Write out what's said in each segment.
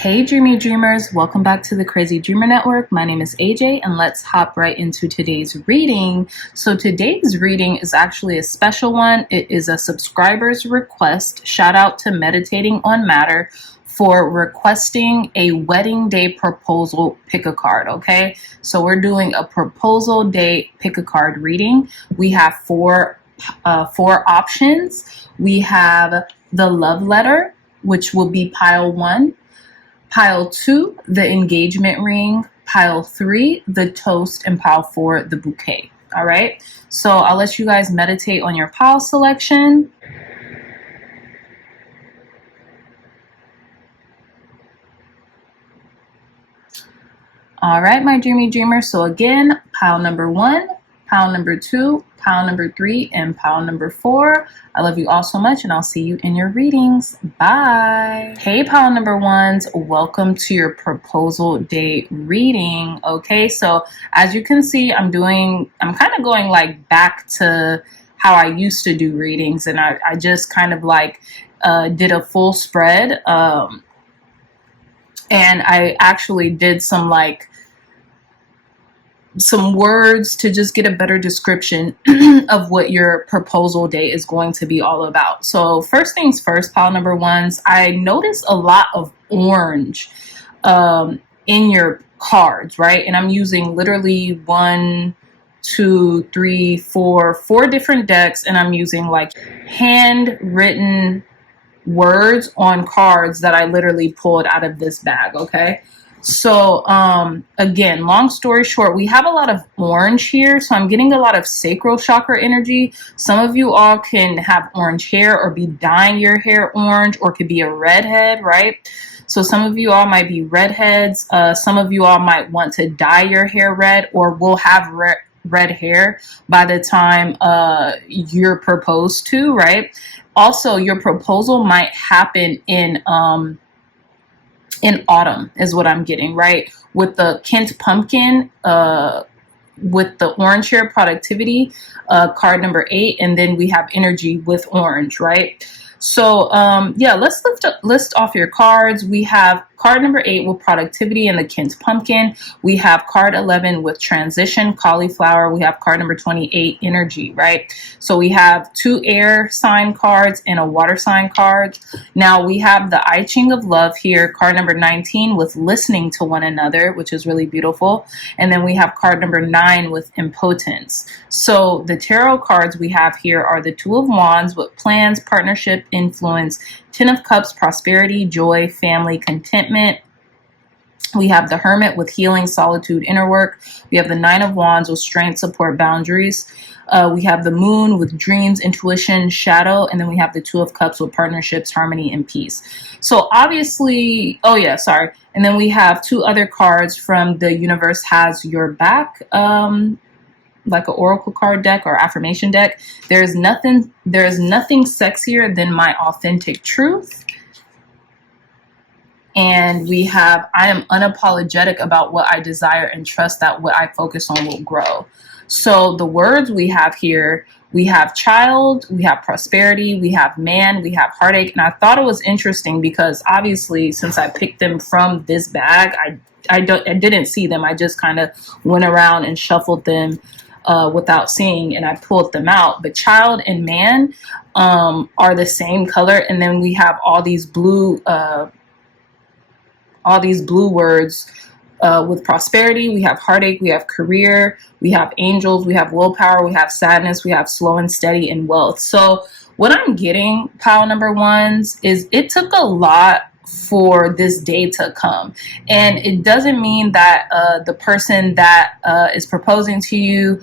Hey dreamy dreamers, welcome back to the Crazy Dreamer Network. My name is AJ and let's hop right into today's reading. So today's reading is actually a special one. It is a subscriber's request. Shout out to Meditating on Matter for requesting a wedding day proposal pick a card, okay? So we're doing a proposal day pick a card reading. We have four options. We have the love letter, which will be pile 1. Pile 2, the engagement ring. Pile 3, the toast. And pile 4, the bouquet. All right. So I'll let you guys meditate on your pile selection. All right, my dreamy dreamers. So again, pile number 1, pile number 2, pile number 3, and pile number 4. I love you all so much, and I'll see you in your readings. Bye. Hey, pile number 1s, welcome to your proposal day reading. Okay, so as you can see, I'm kind of going like back to how I used to do readings, and I just kind of like did a full spread, and I actually did some words to just get a better description of what your proposal day is going to be all about. So first things first, pile number 1s, I noticed a lot of orange in your cards, right? And I'm using literally 1, 2, 3, 4 different decks, and I'm using like handwritten words on cards that I literally pulled out of this bag, okay? So again, long story short, we have a lot of orange here. So I'm getting a lot of sacral chakra energy. Some of you all can have orange hair or be dyeing your hair orange, or could be a redhead, right? So some of you all might be redheads. Some of you all might want to dye your hair red, or will have red hair by the time you're proposed to, right? Also, your proposal might happen in autumn is what I'm getting, right? With the Kent pumpkin, with the orange hair productivity, card number 8, and then we have energy with orange, right? So yeah, let's list off your cards. We have card number 8 with productivity and the Kent pumpkin. We have card 11 with transition, cauliflower. We have card number 28, energy, right? So we have 2 air sign cards and a water sign card. Now we have the I Ching of love here, card number 19 with listening to one another, which is really beautiful. And then we have card number 9 with impotence. So the tarot cards we have here are the 2 of wands with plans, partnership, influence, 10 of cups, prosperity, joy, family, contentment. We have the hermit with healing, solitude, inner work. We have the 9 of wands with strength, support, boundaries. We have the moon with dreams, intuition, shadow. And then we have the 2 of cups with partnerships, harmony, and peace. So obviously, oh yeah, sorry. And then we have 2 other cards from the universe has your back, like an oracle card deck or affirmation deck. There is nothing sexier than my authentic truth. And we have, I am unapologetic about what I desire and trust that what I focus on will grow. So the words we have here, we have child, we have prosperity, we have man, we have heartache. And I thought it was interesting because obviously since I picked them from this bag, I didn't see them. I just kind of went around and shuffled them without seeing, and I pulled them out. But child and man are the same color, and then we have all these blue words with prosperity. We have heartache, we have career, we have angels, we have willpower, we have sadness, we have slow and steady, and wealth. So what I'm getting, pile number 1s, is it took a lot for this day to come. And it doesn't mean that the person that is proposing to you,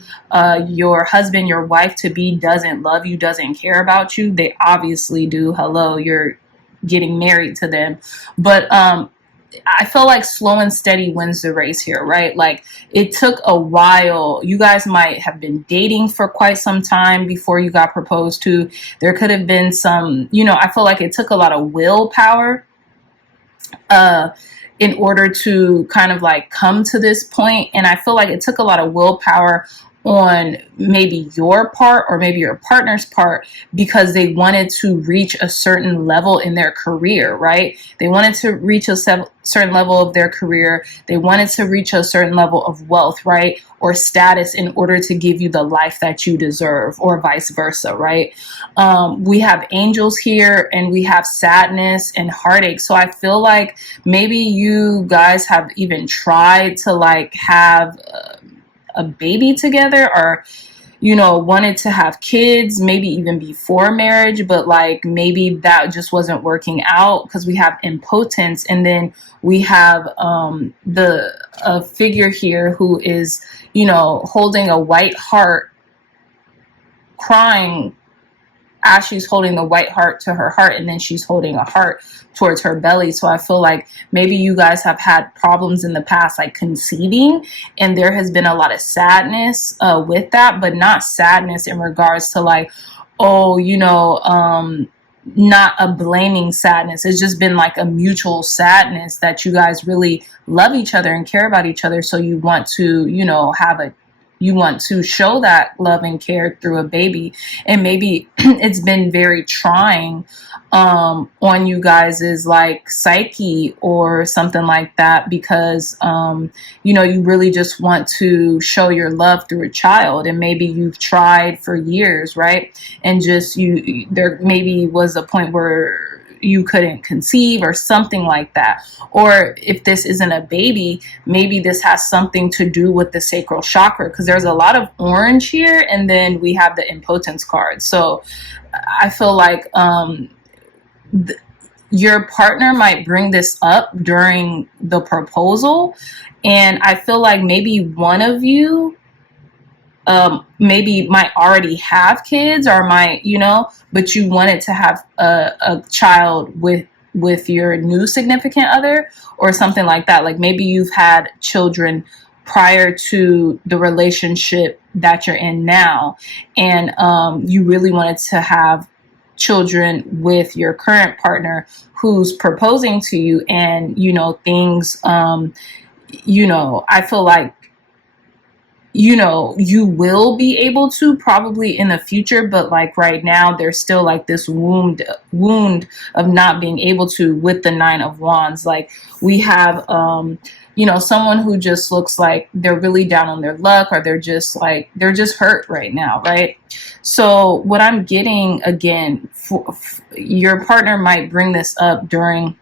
your husband, your wife to be, doesn't love you, doesn't care about you. They obviously do. Hello, you're getting married to them. But I feel like slow and steady wins the race here, right? Like it took a while. You guys might have been dating for quite some time before you got proposed to. There could have been some, I feel like it took a lot of willpower in order to kind of like come to this point. And I feel like it took a lot of willpower on maybe your part or maybe your partner's part, because they wanted to reach a certain level in their career, right? They wanted to reach a certain level of their career. They wanted to reach a certain level of wealth, right? Or status in order to give you the life that you deserve, or vice versa, right? We have angels here, and we have sadness and heartache. So I feel like maybe you guys have even tried to like have a baby together, or wanted to have kids, maybe even before marriage, but like maybe that just wasn't working out, because we have impotence. And then we have a figure here who is holding a white heart, crying as she's holding the white heart to her heart, and then she's holding a heart towards her belly. So I feel like maybe you guys have had problems in the past, like conceiving, and there has been a lot of sadness with that, but not sadness in regards to like, not a blaming sadness. It's just been like a mutual sadness that you guys really love each other and care about each other. So you want to, you want to show that love and care through a baby. And maybe it's been very trying on you guys' like psyche or something like that, because you really just want to show your love through a child. And maybe you've tried for years, right? And just there maybe was a point where you couldn't conceive or something like that. Or if this isn't a baby, maybe this has something to do with the sacral chakra, because there's a lot of orange here, and then we have the impotence card. So I feel like your partner might bring this up during the proposal, and I feel like maybe one of you maybe might already have kids, or might, but you wanted to have a child with your new significant other or something like that. Like maybe you've had children prior to the relationship that you're in now, and you really wanted to have children with your current partner who's proposing to you. And things I feel like you will be able to probably in the future, but like right now there's still like this wound of not being able to, with the 9 of Wands. Like we have someone who just looks like they're really down on their luck, or they're just hurt right now, right? So what I'm getting, again, your partner might bring this up during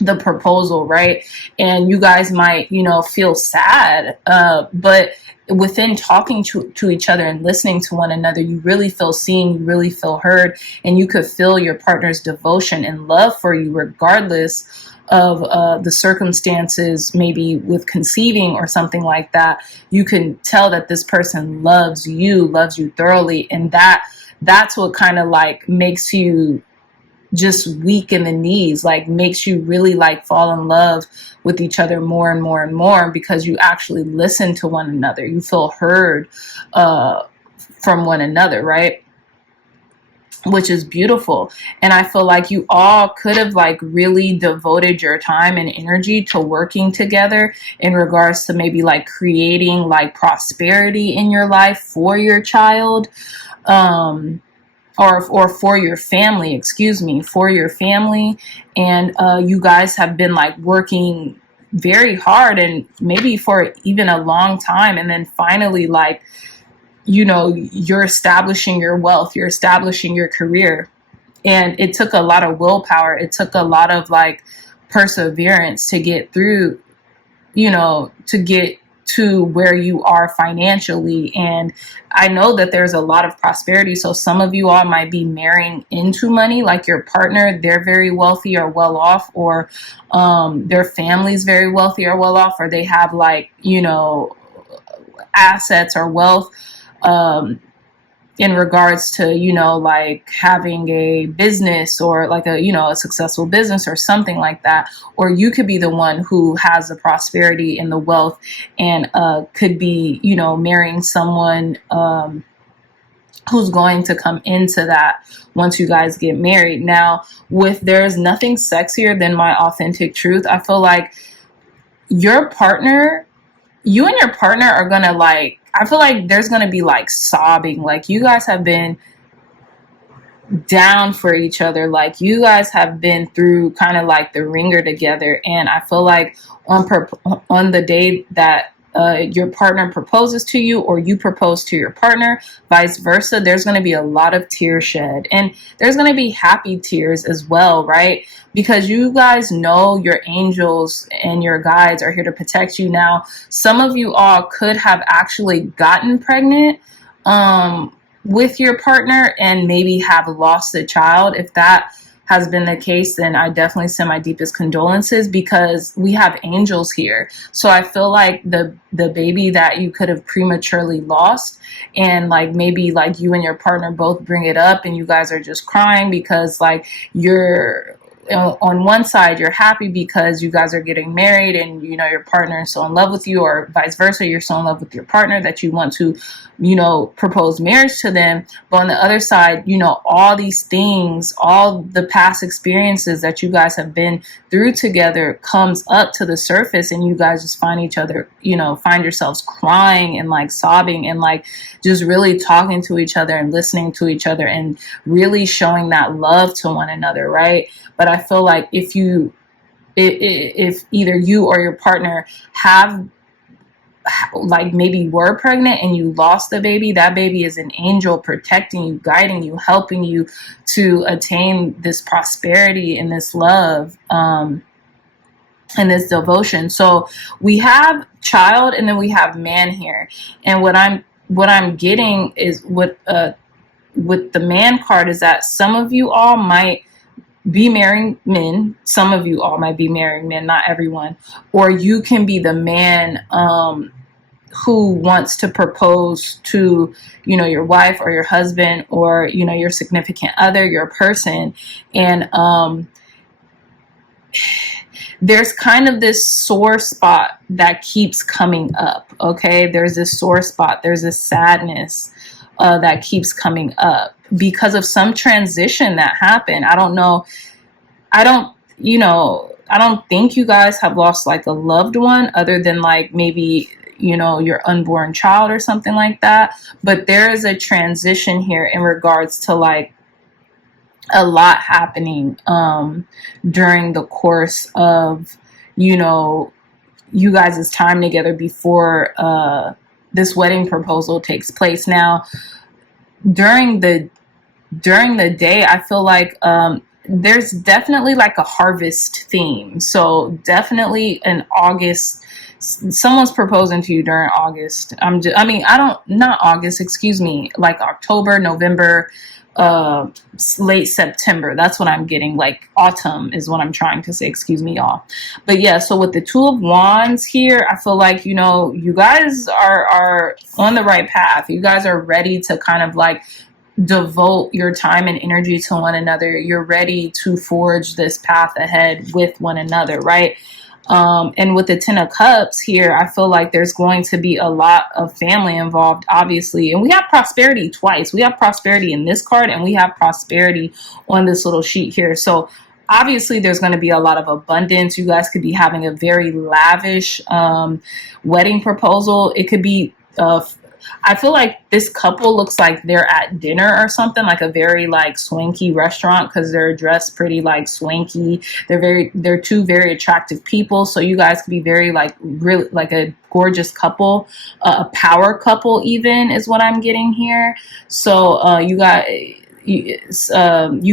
the proposal, right? And you guys might feel sad, but within talking to each other and listening to one another, you really feel seen, you really feel heard, and you could feel your partner's devotion and love for you, regardless of the circumstances, maybe with conceiving or something like that. You can tell that this person loves you thoroughly, and that's what kind of like makes you just weak in the knees, like makes you really like fall in love with each other more and more and more, because you actually listen to one another. You feel heard from one another, right? Which is beautiful. And I feel like you all could have like really devoted your time and energy to working together in regards to maybe like creating like prosperity in your life for your child, or for your family, for your family. And you guys have been like working very hard, and maybe for even a long time. And then finally, like, you're establishing your wealth, you're establishing your career. And it took a lot of willpower. It took a lot of like perseverance to get through, to get to where you are financially. And I know that there's a lot of prosperity. So some of you all might be marrying into money, like your partner, they're very wealthy or well off, or their family's very wealthy or well off, or they have like, assets or wealth in regards to, like having a business, or like a successful business or something like that. Or you could be the one who has the prosperity and the wealth, and could be, marrying someone who's going to come into that once you guys get married. Now, there's nothing sexier than my authentic truth. I feel like your partner, you and your partner are gonna like, I feel like there's gonna be like sobbing. Like you guys have been down for each other. Like you guys have been through kind of like the ringer together. And I feel like on the day that your partner proposes to you, or you propose to your partner, vice versa, there's going to be a lot of tears shed, and there's going to be happy tears as well, right? Because you guys know your angels and your guides are here to protect you. Now, some of you all could have actually gotten pregnant with your partner and maybe have lost a child. If that has been the case, then I definitely send my deepest condolences, because we have angels here. So I feel like the baby that you could have prematurely lost, and like maybe like you and your partner both bring it up and you guys are just crying because like you're on one side you're happy because you guys are getting married and you know your partner is so in love with you, or vice versa, you're so in love with your partner that you want to, you know, propose marriage to them. But on the other side, you know, all these things, all the past experiences that you guys have been through together comes up to the surface, and you guys just find each other, you know, find yourselves crying and like sobbing and like just really talking to each other and listening to each other and really showing that love to one another, right? But I feel like if either you or your partner have like maybe were pregnant and you lost the baby, that baby is an angel protecting you, guiding you, helping you to attain this prosperity and this love and this devotion. So we have child and then we have man here. And what I'm getting is with the man card is that some of you all might be marrying men. Some of you all might be marrying men, not everyone. Or you can be the man who wants to propose to, you know, your wife or your husband, or, you know, your significant other, your person. And there's kind of this sore spot that keeps coming up. Okay. There's this sore spot. There's this sadness that keeps coming up because of some transition that happened. I don't know. I don't think you guys have lost like a loved one other than like maybe, you know, your unborn child or something like that. But there is a transition here in regards to like a lot happening during the course of, you know, you guys' time together before this wedding proposal takes place. Now, during the day, I feel like there's definitely like a harvest theme. So definitely in August, someone's proposing to you during August. Not August, excuse me, like October, November, late September. That's what I'm getting. Like autumn is what I'm trying to say. Excuse me, y'all. But yeah, so with the Two of Wands here, I feel like, you know, you guys are on the right path. You guys are ready to kind of like devote your time and energy to one another. You're ready to forge this path ahead with one another, right? And with the Ten of Cups here, I feel like there's going to be a lot of family involved, obviously. And we have prosperity twice. We have prosperity in this card, and we have prosperity on this little sheet here. So obviously there's going to be a lot of abundance. You guys could be having a very lavish wedding proposal. It could be I feel like this couple looks like they're at dinner or something, like a very like swanky restaurant, because they're dressed pretty like swanky. They're two very attractive people. So you guys could be very like really like a gorgeous couple, a power couple even is what I'm getting here. So you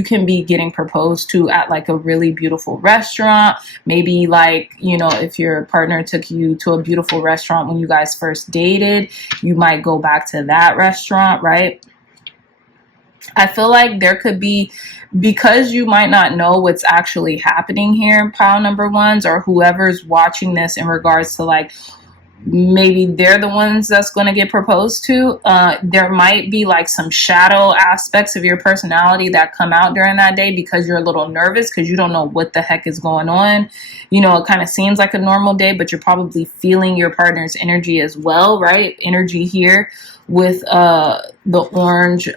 can be getting proposed to at like a really beautiful restaurant. Maybe like, you know, if your partner took you to a beautiful restaurant when you guys first dated, you might go back to that restaurant, right? I feel like there could be, because you might not know what's actually happening here, pile number ones, or whoever's watching this in regards to like, maybe they're the ones that's going to get proposed to. There might be like some shadow aspects of your personality that come out during that day because you're a little nervous because you don't know what the heck is going on. You know, it kind of seems like a normal day, but you're probably feeling your partner's energy as well, right? Energy here with the orange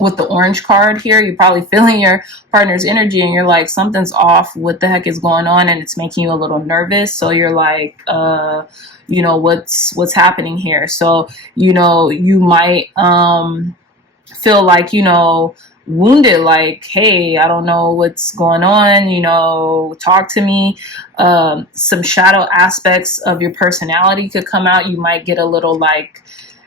with the orange card here, you're probably feeling your partner's energy and you're like, something's off. What the heck is going on? And it's making you a little nervous. So you're like, you know, what's happening here? So, you know, you might feel like, you know, wounded, like, hey, I don't know what's going on, you know, talk to me. Some shadow aspects of your personality could come out. You might get a little like,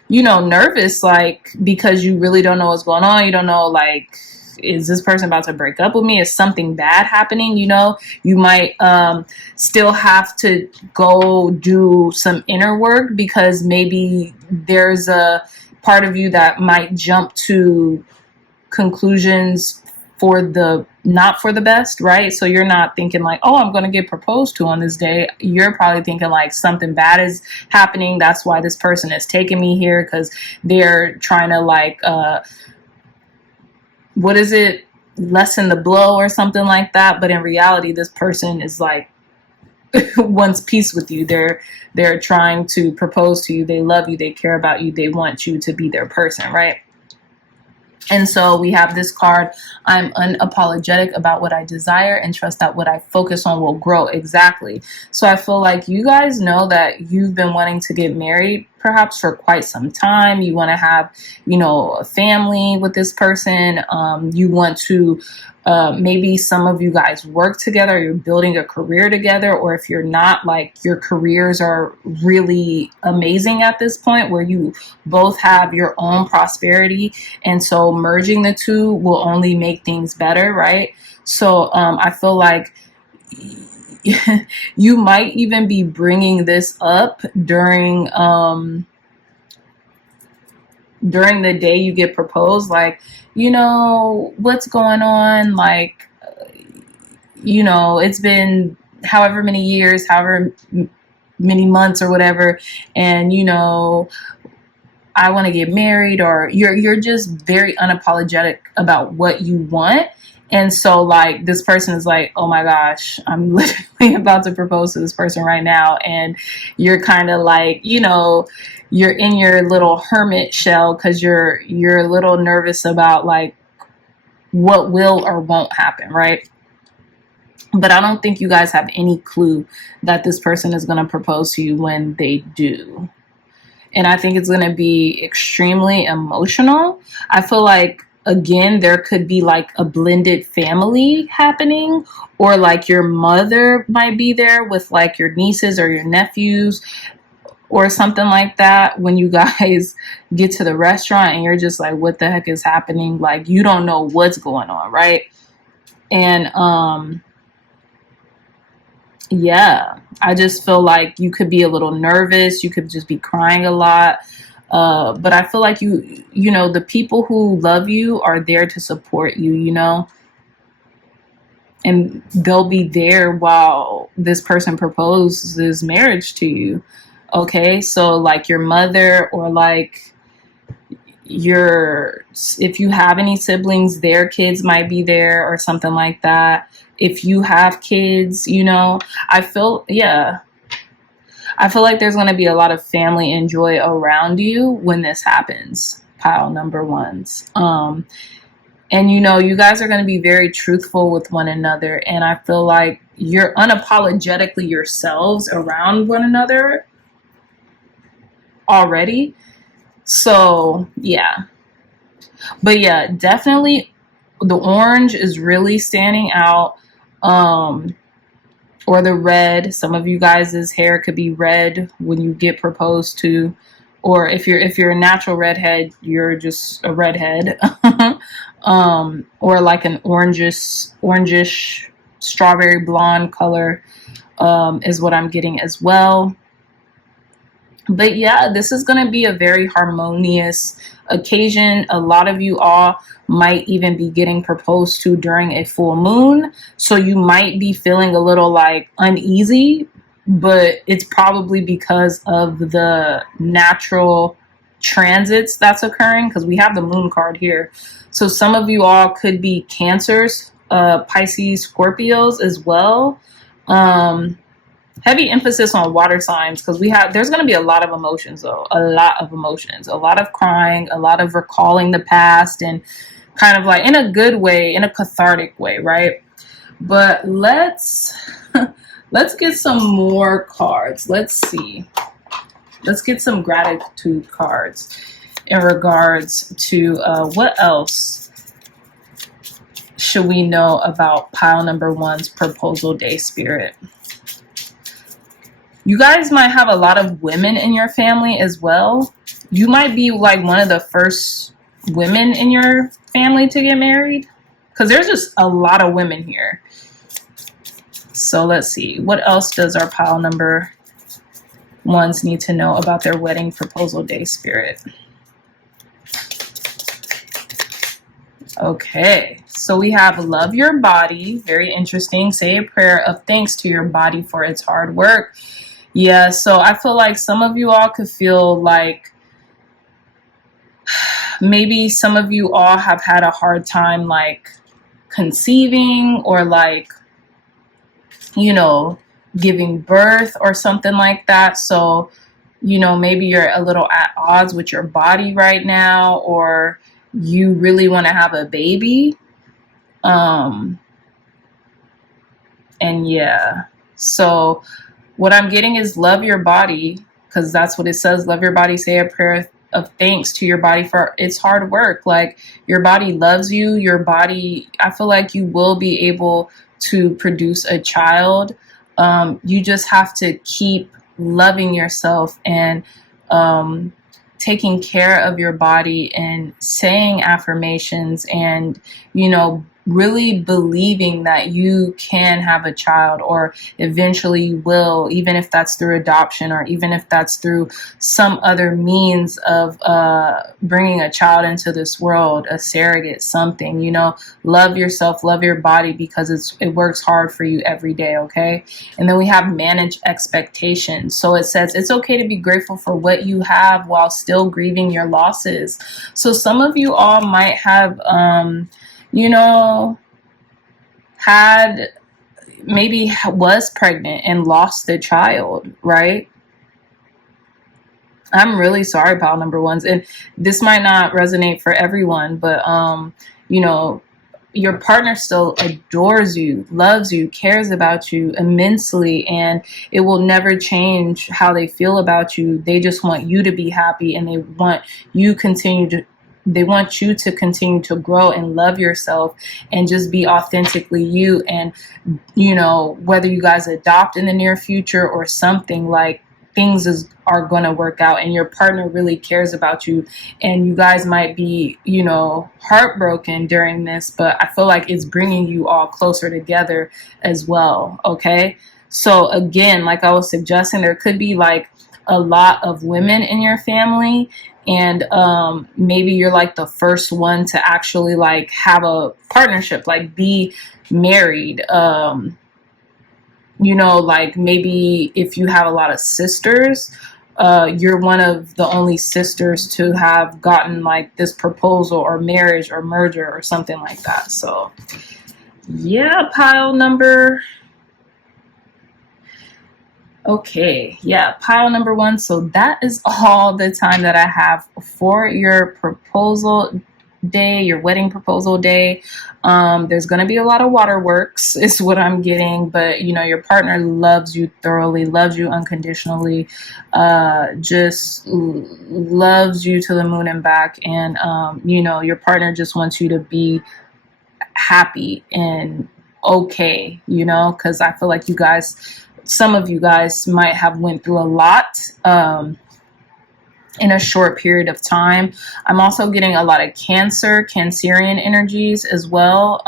you know, nervous, like, because you really don't know what's going on. You don't know, like, is this person about to break up with me? Is something bad happening? You know, you might still have to go do some inner work, because maybe there's a part of you that might jump to conclusions for the not for the best, right? So you're not thinking like, oh, I'm going to get proposed to on this day. You're probably thinking like something bad is happening. That's why this person is taking me here, because they're trying to like, what is it? Lessen the blow or something like that. But in reality, this person is like, wants peace with you. They're trying to propose to you. They love you. They care about you. They want you to be their person, right? And so we have this card, I'm unapologetic about what I desire and trust that what I focus on will grow. Exactly. So I feel like you guys know that you've been wanting to get married perhaps for quite some time. You want to have, you know, a family with this person. You want to, maybe some of you guys work together, you're building a career together, or if you're not, like your careers are really amazing at this point where you both have your own prosperity. And so merging the two will only make things better, right? So I feel like you might even be bringing this up during the day you get proposed, like, you know, what's going on? Like, you know, it's been however many years, however many months or whatever. And, you know, I want to get married, or you're just very unapologetic about what you want. And so like this person is like, oh my gosh, I'm literally about to propose to this person right now. And you're kind of like, you know, you're in your little hermit shell because you're a little nervous about like what will or won't happen, right? But I don't think you guys have any clue that this person is going to propose to you when they do. And I think it's going to be extremely emotional. I feel like, again, there could be like a blended family happening, or like your mother might be there with like your nieces or your nephews or something like that when you guys get to the restaurant and you're just like, what the heck is happening? Like, you don't know what's going on, right? And yeah, I just feel like you could be a little nervous. You could just be crying a lot. But I feel like you know, the people who love you are there to support you, you know, and they'll be there while this person proposes marriage to you. Okay. So like your mother, or like if you have any siblings, their kids might be there or something like that. If you have kids, you know, I feel like there's going to be a lot of family and joy around you when this happens, pile number ones. And, you know, you guys are going to be very truthful with one another. And I feel like you're unapologetically yourselves around one another already. So, yeah. But, yeah, definitely the orange is really standing out. Or the red. Some of you guys' hair could be red when you get proposed to, or if you're a natural redhead, you're just a redhead. Or like an orangish strawberry blonde color is what I'm getting as well. But yeah, this is going to be a very harmonious occasion. A lot of you all might even be getting proposed to during a full moon. So you might be feeling a little like uneasy, but it's probably because of the natural transits that's occurring, because we have the moon card here. So some of you all could be Cancers, Pisces, Scorpios as well. Heavy emphasis on water signs, because there's going to be a lot of emotions, though. A lot of emotions, a lot of crying, a lot of recalling the past and kind of like in a good way, in a cathartic way, right? But let's let's get some more cards. Let's see. Let's get some gratitude cards in regards to what else should we know about pile number 1's proposal day spirit. You guys might have a lot of women in your family as well. You might be like one of the first women in your family to get married, because there's just a lot of women here. So let's see. What else does our pile number 1s need to know about their wedding proposal day spirit? Okay, so we have love your body. Very interesting. Say a prayer of thanks to your body for its hard work. Yeah, so I feel like some of you all could feel like maybe some of you all have had a hard time like conceiving, or like, you know, giving birth or something like that. So, you know, maybe you're a little at odds with your body right now, or you really want to have a baby. And yeah, so what I'm getting is love your body, because that's what it says. Love your body. Say a prayer of thanks to your body for its hard work. Like, your body loves you. Your body, I feel like you will be able to produce a child. You just have to keep loving yourself and taking care of your body and saying affirmations, and, you know, really believing that you can have a child, or eventually you will, even if that's through adoption, or even if that's through some other means of bringing a child into this world, a surrogate, something. You know, love yourself, love your body, because it works hard for you every day. Okay. And then we have manage expectations. So it says it's okay to be grateful for what you have while still grieving your losses. So some of you all might have you know, was pregnant and lost a child, right? I'm really sorry, pile number 1s. And this might not resonate for everyone, but, you know, your partner still adores you, loves you, cares about you immensely, and it will never change how they feel about you. They just want you to be happy, and they want you to continue to grow and love yourself and just be authentically you. And, you know, whether you guys adopt in the near future or something, like, things are going to work out, and your partner really cares about you, and you guys might be, you know, heartbroken during this, but I feel like it's bringing you all closer together as well. Okay. So again, like I was suggesting, there could be like a lot of women in your family, and maybe you're like the first one to actually like have a partnership, like be married. You know, like maybe if you have a lot of sisters, you're one of the only sisters to have gotten like this proposal or marriage or merger or something like that. So yeah, pile number. Okay, yeah, pile number 1. So that is all the time that I have for your proposal day, your wedding proposal day. There's going to be a lot of waterworks is what I'm getting, but, you know, your partner loves you thoroughly, loves you unconditionally, just loves you to the moon and back. And, you know, your partner just wants you to be happy and okay, you know, because I feel like some of you guys might have went through a lot in a short period of time. I'm also getting a lot of Cancerian energies as well.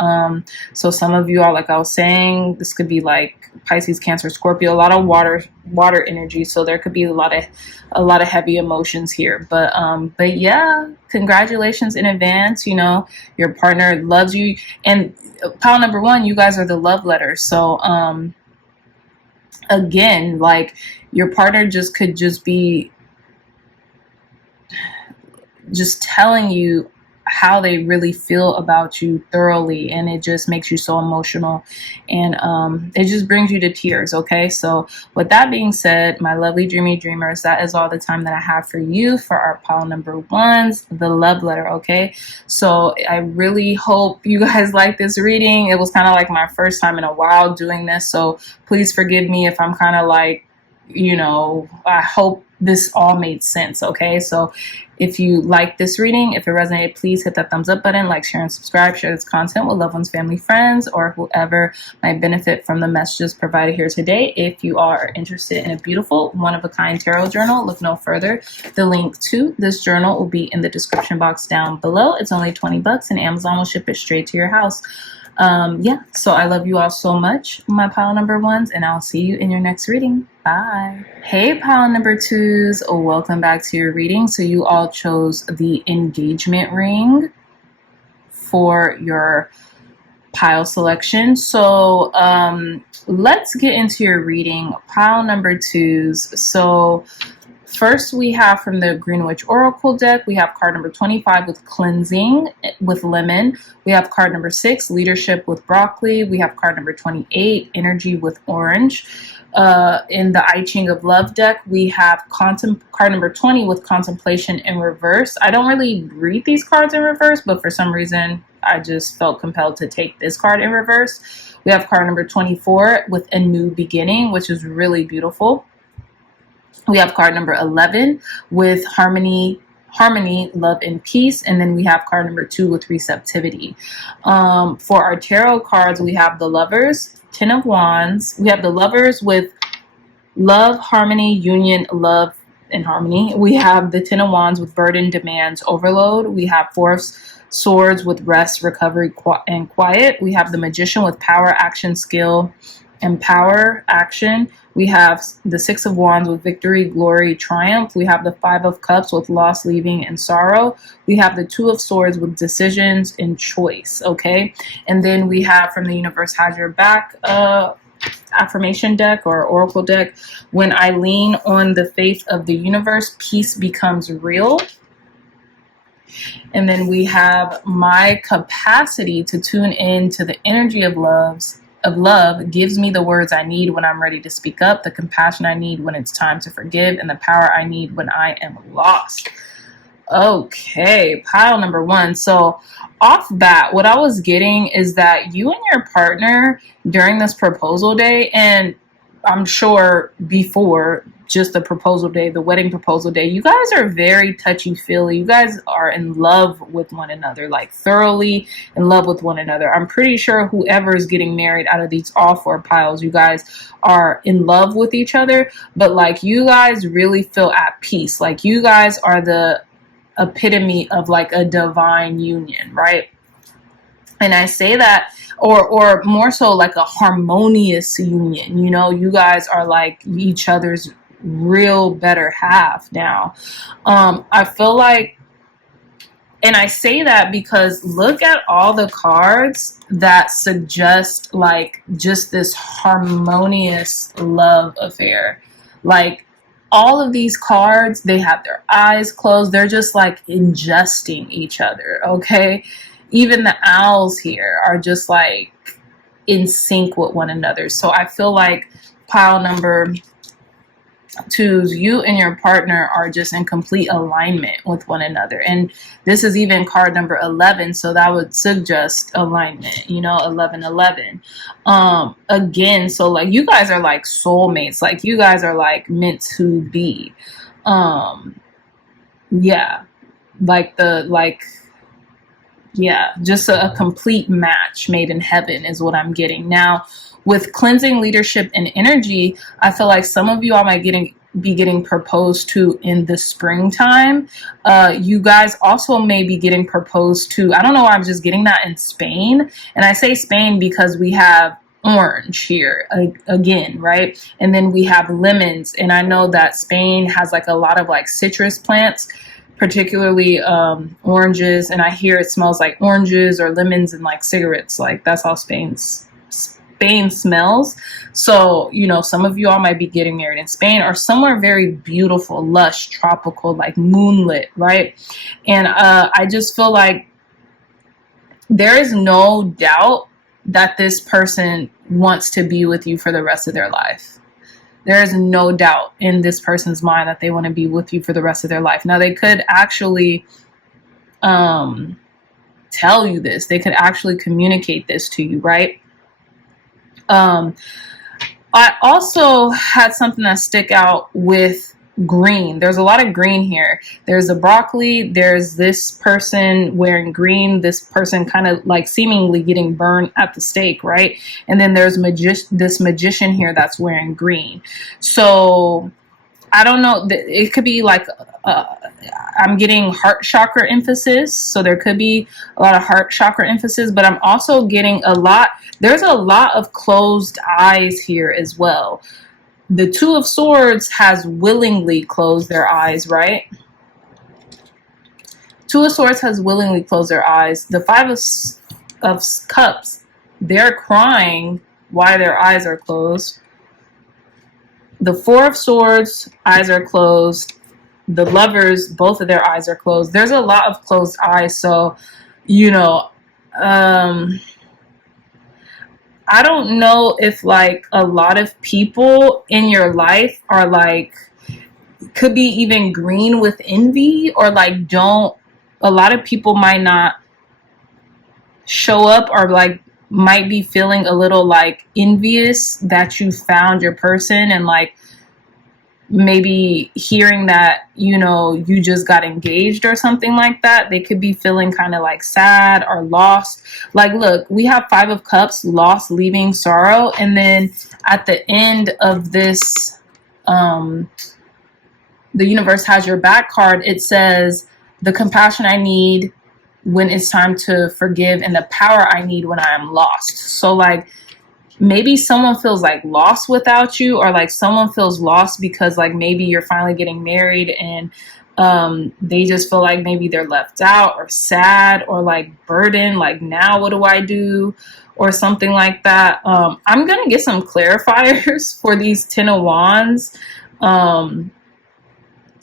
So some of you are, like I was saying, this could be like Pisces, Cancer, Scorpio, a lot of water energy. So there could be a lot of heavy emotions here. But yeah, congratulations in advance. You know, your partner loves you. And pile number 1, you guys are the love letter. So again, like, your partner could just be just telling you how they really feel about you thoroughly, and it just makes you so emotional, and it just brings you to tears. Okay, so with that being said, my lovely dreamy dreamers, that is all the time that I have for you for our pile number ones, the love letter. Okay, so I really hope you guys like this reading. It was kind of like my first time in a while doing this, so please forgive me if I'm kind of like, you know, I hope this all made sense. Okay, so if you like this reading, if it resonated, please hit that thumbs up button, like, share, and subscribe. Share this content with loved ones, family, friends, or whoever might benefit from the messages provided here today. If you are interested in a beautiful, one-of-a-kind tarot journal, look no further. The link to this journal will be in the description box down below. It's only 20 bucks, and Amazon will ship it straight to your house. Yeah, so I love you all so much, my pile number ones, and I'll see you in your next reading. Bye. Hey, pile number twos, welcome back to your reading. So you all chose the engagement ring for your pile selection. So let's get into your reading, pile number twos. So first, we have from the Green Witch Oracle deck, we have card number 25 with Cleansing with Lemon. We have card number 6, Leadership with Broccoli. We have card number 28, Energy with Orange. In the I Ching of Love deck, we have card number 20 with Contemplation in reverse. I don't really read these cards in reverse, but for some reason, I just felt compelled to take this card in reverse. We have card number 24 with A New Beginning, which is really beautiful. We have card number 11 with Harmony, Love, and Peace. And then we have card number 2 with Receptivity. For our tarot cards, we have the Lovers, 10 of Wands. We have the Lovers with Love, Harmony, Union, Love, and Harmony. We have the 10 of Wands with Burden, Demands, Overload. We have 4 of Swords with Rest, Recovery, and Quiet. We have the Magician with Power, Action, Skill, and Power, Action. We have the 6 of Wands with Victory, Glory, Triumph. We have the 5 of Cups with Loss, Leaving, and Sorrow. We have the 2 of Swords with Decisions and Choice, okay? And then we have from the Universe Has Your Back affirmation deck or oracle deck, when I lean on the faith of the universe, peace becomes real. And then we have my capacity to tune in to the energy of love gives me the words I need when I'm ready to speak up, the compassion I need when it's time to forgive, and the power I need when I am lost. Okay, pile number one. So off bat, what I was getting is that you and your partner during this proposal day, and I'm sure before just the proposal day, the wedding proposal day, you guys are very touchy-feely. You guys are in love with one another, like thoroughly in love with one another. I'm pretty sure whoever is getting married out of these all 4 piles, you guys are in love with each other, but like you guys really feel at peace. Like you guys are the epitome of like a divine union, right? And I say that, or more so like a harmonious union. You know, you guys are like each other's real better half now. I feel like, and I say that because look at all the cards that suggest like just this harmonious love affair. Like all of these cards, they have their eyes closed. They're just like ingesting each other, okay? Even the owls here are just like in sync with one another. So I feel like pile number twos, you and your partner are just in complete alignment with one another. And this is even card number 11, so that would suggest alignment, you know, 1111. Again, so like you guys are like soulmates, like you guys are like meant to be. Yeah, just a complete match made in heaven is what I'm getting. Now, with cleansing, leadership, and energy, I feel like some of you all might be getting proposed to in the springtime. You guys also may be getting proposed to, I don't know why I'm just getting that, in Spain. And I say Spain because we have orange here again, right? And then we have lemons. And I know that Spain has like a lot of like citrus plants, particularly oranges, and I hear it smells like oranges or lemons and like cigarettes. Like that's how Spain smells. So, you know, some of you all might be getting married in Spain or somewhere very beautiful, lush, tropical, like moonlit, right? And I just feel like there is no doubt that this person wants to be with you for the rest of their life. There is no doubt in this person's mind that they want to be with you for the rest of their life. Now, they could actually tell you this. They could actually communicate this to you, right? I also had something that stick out with green. There's a lot of green here. There's a broccoli. There's this person wearing green. This person kind of like seemingly getting burned at the stake, right? And then there's this magician here that's wearing green. So I don't know. It could be like I'm getting heart chakra emphasis. So there could be a lot of heart chakra emphasis, but I'm also getting there's a lot of closed eyes here as well. The Two of Swords has willingly closed their eyes, right? Two of Swords has willingly closed their eyes. The Five of Cups, they're crying while their eyes are closed. The Four of Swords, eyes are closed. The Lovers, both of their eyes are closed. There's a lot of closed eyes. So, you know, I don't know if like a lot of people in your life are like, could be even green with envy, or like a lot of people might not show up, or like might be feeling a little like envious that you found your person, and like maybe hearing that, you know, you just got engaged or something like that. They could be feeling kind of like sad or lost. Like, look, we have Five of Cups, loss, leaving, sorrow. And then at the end of this, the universe has your back card. It says the compassion I need when it's time to forgive, and the power I need when I am lost. So like, maybe someone feels like lost without you, or like someone feels lost because like maybe you're finally getting married and they just feel like maybe they're left out or sad or like burdened, like now what do I do, or something like that. I'm gonna get some clarifiers for these 10 of Wands and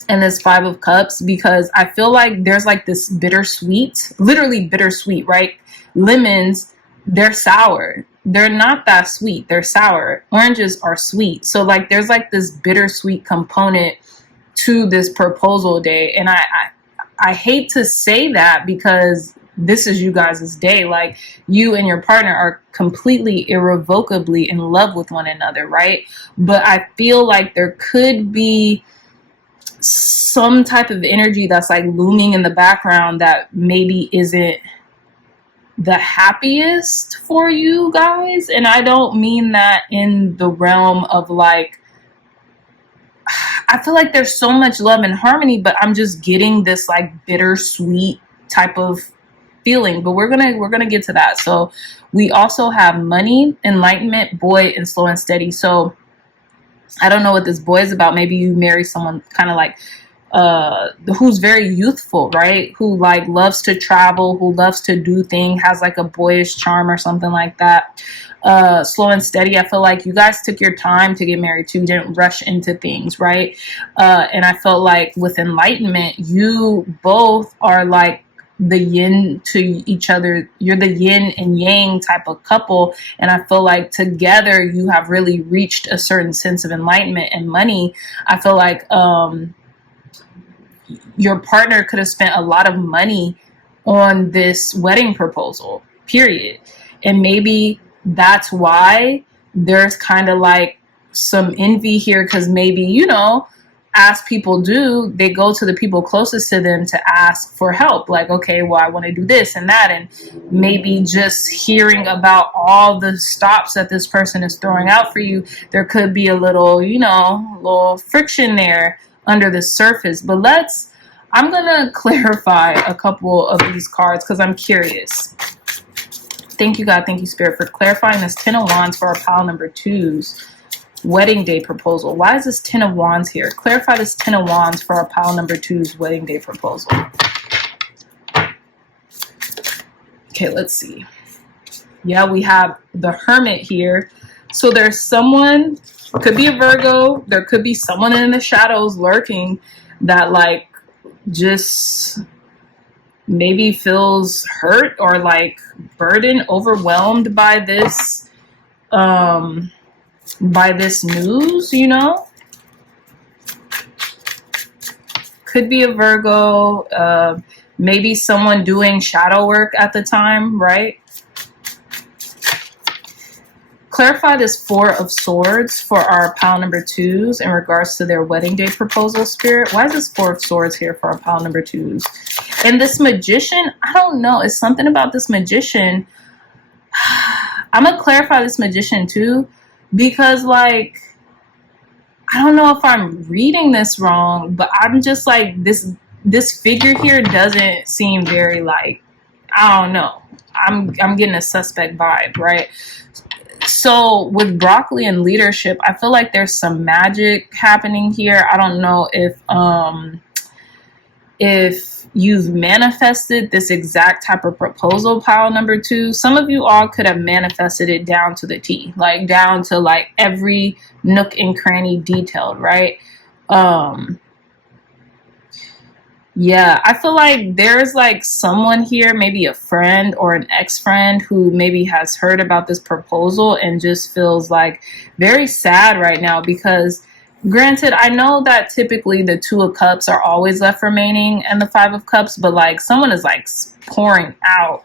this Five of Cups, because I feel like there's like this bittersweet, literally bittersweet, right? Lemons, they're sour. They're not that sweet. They're sour. Oranges are sweet. So like there's like this bittersweet component to this proposal day. And I hate to say that, because this is you guys' day. Like, you and your partner are completely irrevocably in love with one another, right? But I feel like there could be some type of energy that's like looming in the background that maybe isn't the happiest for you guys. And I don't mean that in the realm of like, I feel like there's so much love and harmony, but I'm just getting this like bittersweet type of feeling. But we're gonna get to that. So we also have money, enlightenment, boy, and slow and steady. So I don't know what this boy is about. Maybe you marry someone kind of like who's very youthful, right? Who like loves to travel, who loves to do things, has like a boyish charm or something like that. Slow and steady, I feel like you guys took your time to get married too. You didn't rush into things, right? And I felt like with enlightenment, you both are like the yin to each other. You're the yin and yang type of couple, and I feel like together you have really reached a certain sense of enlightenment. And money, I feel like your partner could have spent a lot of money on this wedding proposal, period. And maybe that's why there's kind of like some envy here, because maybe, you know, as people do, they go to the people closest to them to ask for help. Like, okay, well, I want to do this and that. And maybe just hearing about all the stops that this person is throwing out for you, there could be a little, you know, little friction there under the surface. But I'm going to clarify a couple of these cards because I'm curious. Thank you, God. Thank you, Spirit, for clarifying this 10 of Wands for our pile number 2's wedding day proposal. Why is this 10 of Wands here? Clarify this 10 of Wands for our pile number 2's wedding day proposal. Okay, let's see. Yeah, we have the Hermit here. So there's someone, could be a Virgo, there could be someone in the shadows lurking that like just maybe feels hurt or like burdened, overwhelmed by this news, you know. Could be a Virgo, maybe someone doing shadow work at the time, right? Clarify this Four of Swords for our pile number 2s in regards to their wedding day proposal, Spirit. Why is this Four of Swords here for our pile number 2s? And this Magician, I don't know. It's something about this Magician. I'm going to clarify this Magician too, because like, I don't know if I'm reading this wrong, but I'm just like, this figure here doesn't seem very like, I don't know. I'm getting a suspect vibe, right? So with broccoli and leadership, I feel like there's some magic happening here. I don't know if you've manifested this exact type of proposal, pile number 2. Some of you all could have manifested it down to the T, like down to like every nook and cranny detailed, right? Yeah, I feel like there's like someone here, maybe a friend or an ex-friend who maybe has heard about this proposal and just feels like very sad right now because granted, I know that typically the Two of Cups are always left remaining and the Five of Cups, but like someone is like pouring out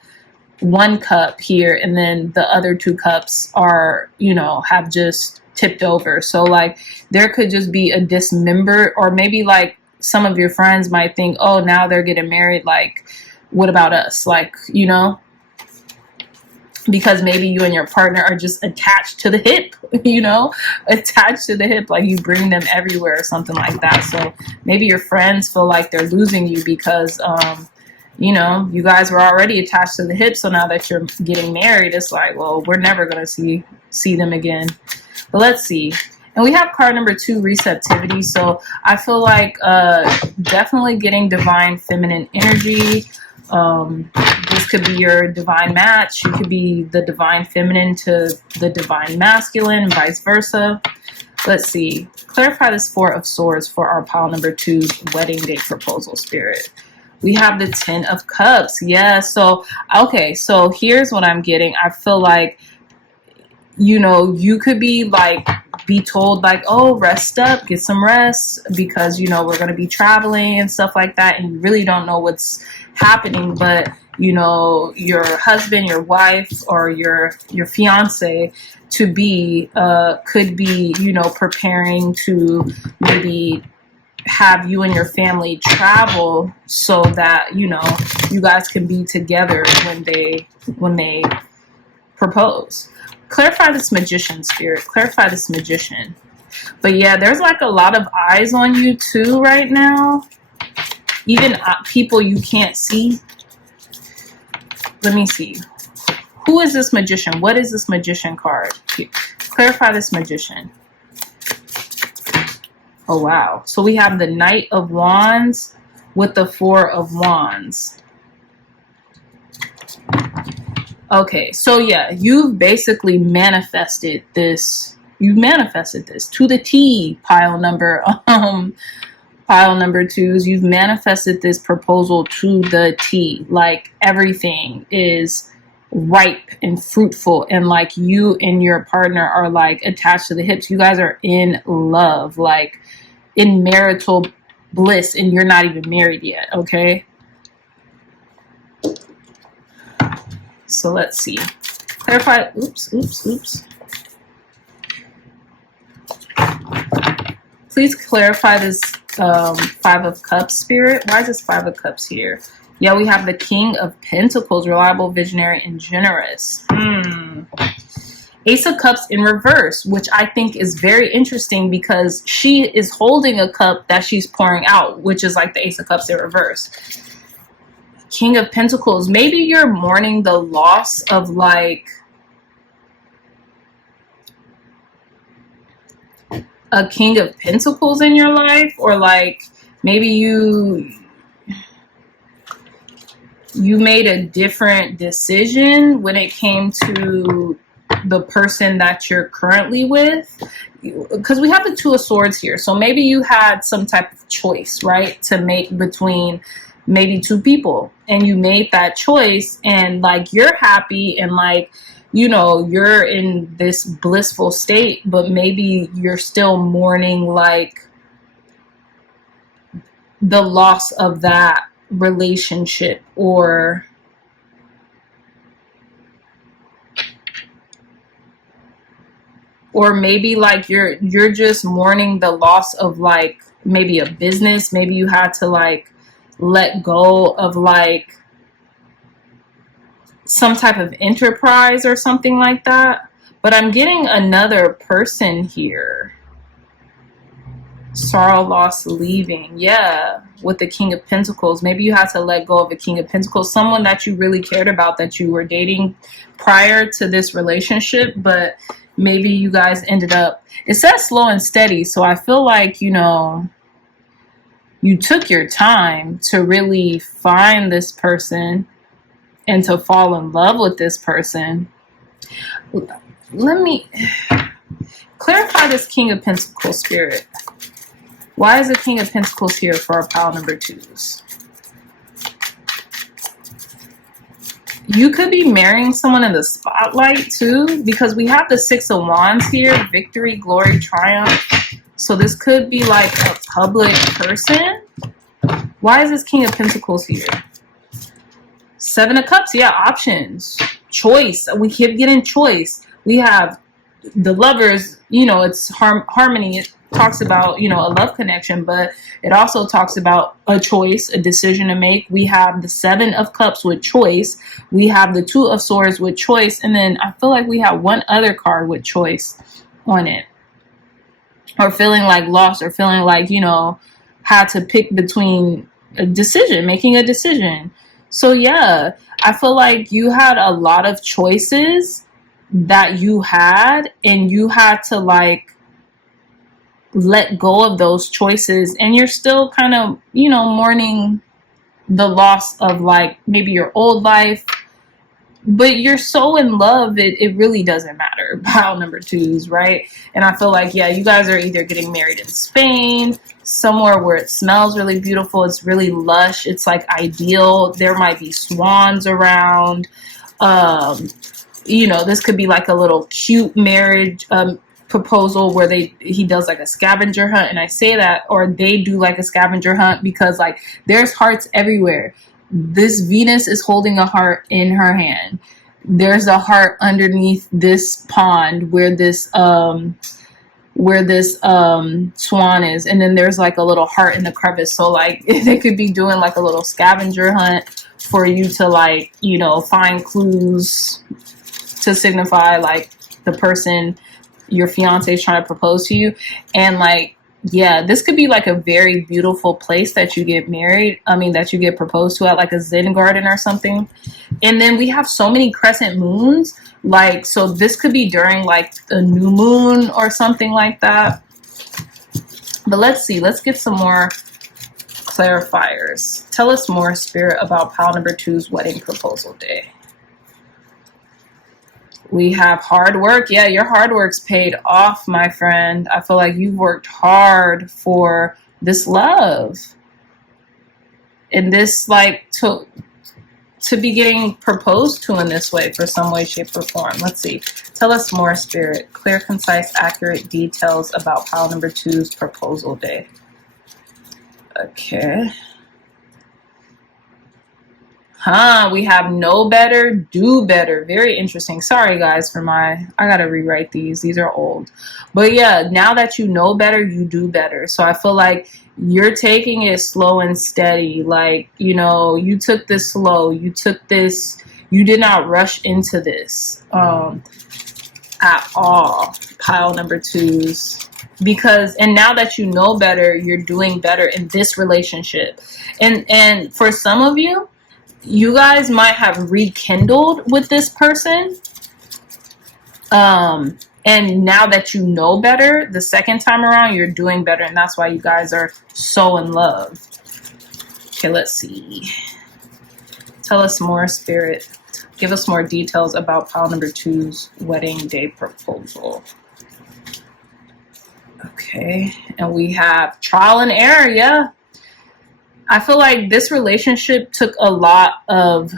one cup here and then the other 2 cups are, you know, have just tipped over. So like there could just be a dismember, or maybe like some of your friends might think, oh, now they're getting married, like what about us, like, you know, because maybe you and your partner are just attached to the hip, you know, attached to the hip, like you bring them everywhere or something like that. So maybe your friends feel like they're losing you because you know, you guys were already attached to the hip, so now that you're getting married, it's like, well, we're never gonna see them again. But let's see. And we have card number 2, receptivity. So I feel like definitely getting divine feminine energy. This could be your divine match. You could be the divine feminine to the divine masculine and vice versa. Let's see. Clarify this Four of Swords for our pile number 2's wedding day proposal, Spirit. We have the 10 of Cups. Yeah. So, okay. So here's what I'm getting. I feel like, you know, you could be told like, oh, rest up, get some rest because, you know, we're going to be traveling and stuff like that. And you really don't know what's happening. But, you know, your husband, your wife, or your fiance to be could be, you know, preparing to maybe have you and your family travel so that, you know, you guys can be together when they propose. Clarify this Magician, Spirit. Clarify this Magician. But yeah, there's like a lot of eyes on you too right now. Even people you can't see. Let me see. Who is this Magician? What is this Magician card? Clarify this Magician. Oh, wow. So we have the Knight of Wands with the Four of Wands. Okay, so yeah, you've basically manifested this. You manifested this to the T, pile number 2s. You've manifested this proposal to the T. Like everything is ripe and fruitful, and like you and your partner are like attached to the hips. You guys are in love, like in marital bliss, and you're not even married yet. Okay. So let's see. Clarify. Oops. Please clarify this Five of Cups, Spirit. Why is this Five of Cups here? Yeah, we have the King of Pentacles, reliable, visionary, and generous. Ace of Cups in reverse, which I think is very interesting because she is holding a cup that she's pouring out, which is like the Ace of Cups in reverse. King of Pentacles. Maybe you're mourning the loss of like a King of Pentacles in your life, or like maybe you made a different decision when it came to the person that you're currently with, because we have the Two of Swords here. So maybe you had some type of choice, right, to make between maybe 2 people, and you made that choice, and like you're happy, and like, you know, you're in this blissful state, but maybe you're still mourning like the loss of that relationship, or maybe like you're just mourning the loss of like maybe a business. Maybe you had to like let go of like some type of enterprise or something like that. But I'm getting another person here. Sorrow, loss, leaving. Yeah, with the King of Pentacles. Maybe you had to let go of a King of Pentacles, someone that you really cared about, that you were dating prior to this relationship, but maybe you guys ended up, it says slow and steady, so I feel like, you know, you took your time to really find this person and to fall in love with this person. Let me clarify this King of Pentacles spirit. Why is the King of Pentacles here for our pile number 2s? You could be marrying someone in the spotlight too, because we have the 6 of Wands here. Victory, glory, triumph. So this could be like a public person. Why is this King of Pentacles here? 7 of Cups. Yeah, options. Choice. We keep getting choice. We have the Lovers. You know, it's harmony. It talks about, you know, a love connection, but it also talks about a choice, a decision to make. We have the 7 of Cups with choice. We have the 2 of Swords with choice. And then I feel like we have one other card with choice on it. Or feeling like lost, or feeling like, you know, had to pick between a decision, making a decision. So yeah, I feel like you had a lot of choices that you had, and you had to like let go of those choices, and you're still kind of, you know, mourning the loss of like maybe your old life, but you're so in love, it really doesn't matter. Pile number 2s, right? And I feel like, yeah, you guys are either getting married in Spain, somewhere where it smells really beautiful, it's really lush, it's like ideal. There might be swans around. You know, this could be like a little cute marriage proposal where he does like a scavenger hunt, and I say that, or they do like a scavenger hunt, because like there's hearts everywhere. This Venus is holding a heart in her hand. There's a heart underneath this pond where this swan is, and then there's like a little heart in the crevice. So like they could be doing like a little scavenger hunt for you to like, you know, find clues to signify like the person your fiance is trying to propose to you. And like, yeah, this could be like a very beautiful place that you get married. I mean, that you get proposed to at like a Zen garden or something. And then we have so many crescent moons. Like, so this could be during like a new moon or something like that. But let's see. Let's get some more clarifiers. Tell us more, Spirit, about pile number 2's wedding proposal day. We have hard work. Yeah, your hard work's paid off, my friend. I feel like you've worked hard for this love. And this, like, to be getting proposed to in this way, for some way, shape, or form. Let's see. Tell us more, Spirit. Clear, concise, accurate details about pile number 2's proposal day. Okay. We have know better, do better. Very interesting. Sorry, guys, for I gotta rewrite these. These are old. But yeah, now that you know better, you do better. So I feel like you're taking it slow and steady. Like, you know, you took this slow. You took this, you did not rush into this at all, pile number 2's. Because, and now that you know better, you're doing better in this relationship. And for some of you, you guys might have rekindled with this person. And now that you know better, the second time around, you're doing better. And that's why you guys are so in love. Okay, let's see. Tell us more, Spirit. Give us more details about pile number 2's wedding day proposal. Okay, and we have trial and error, yeah. I feel like this relationship took a lot of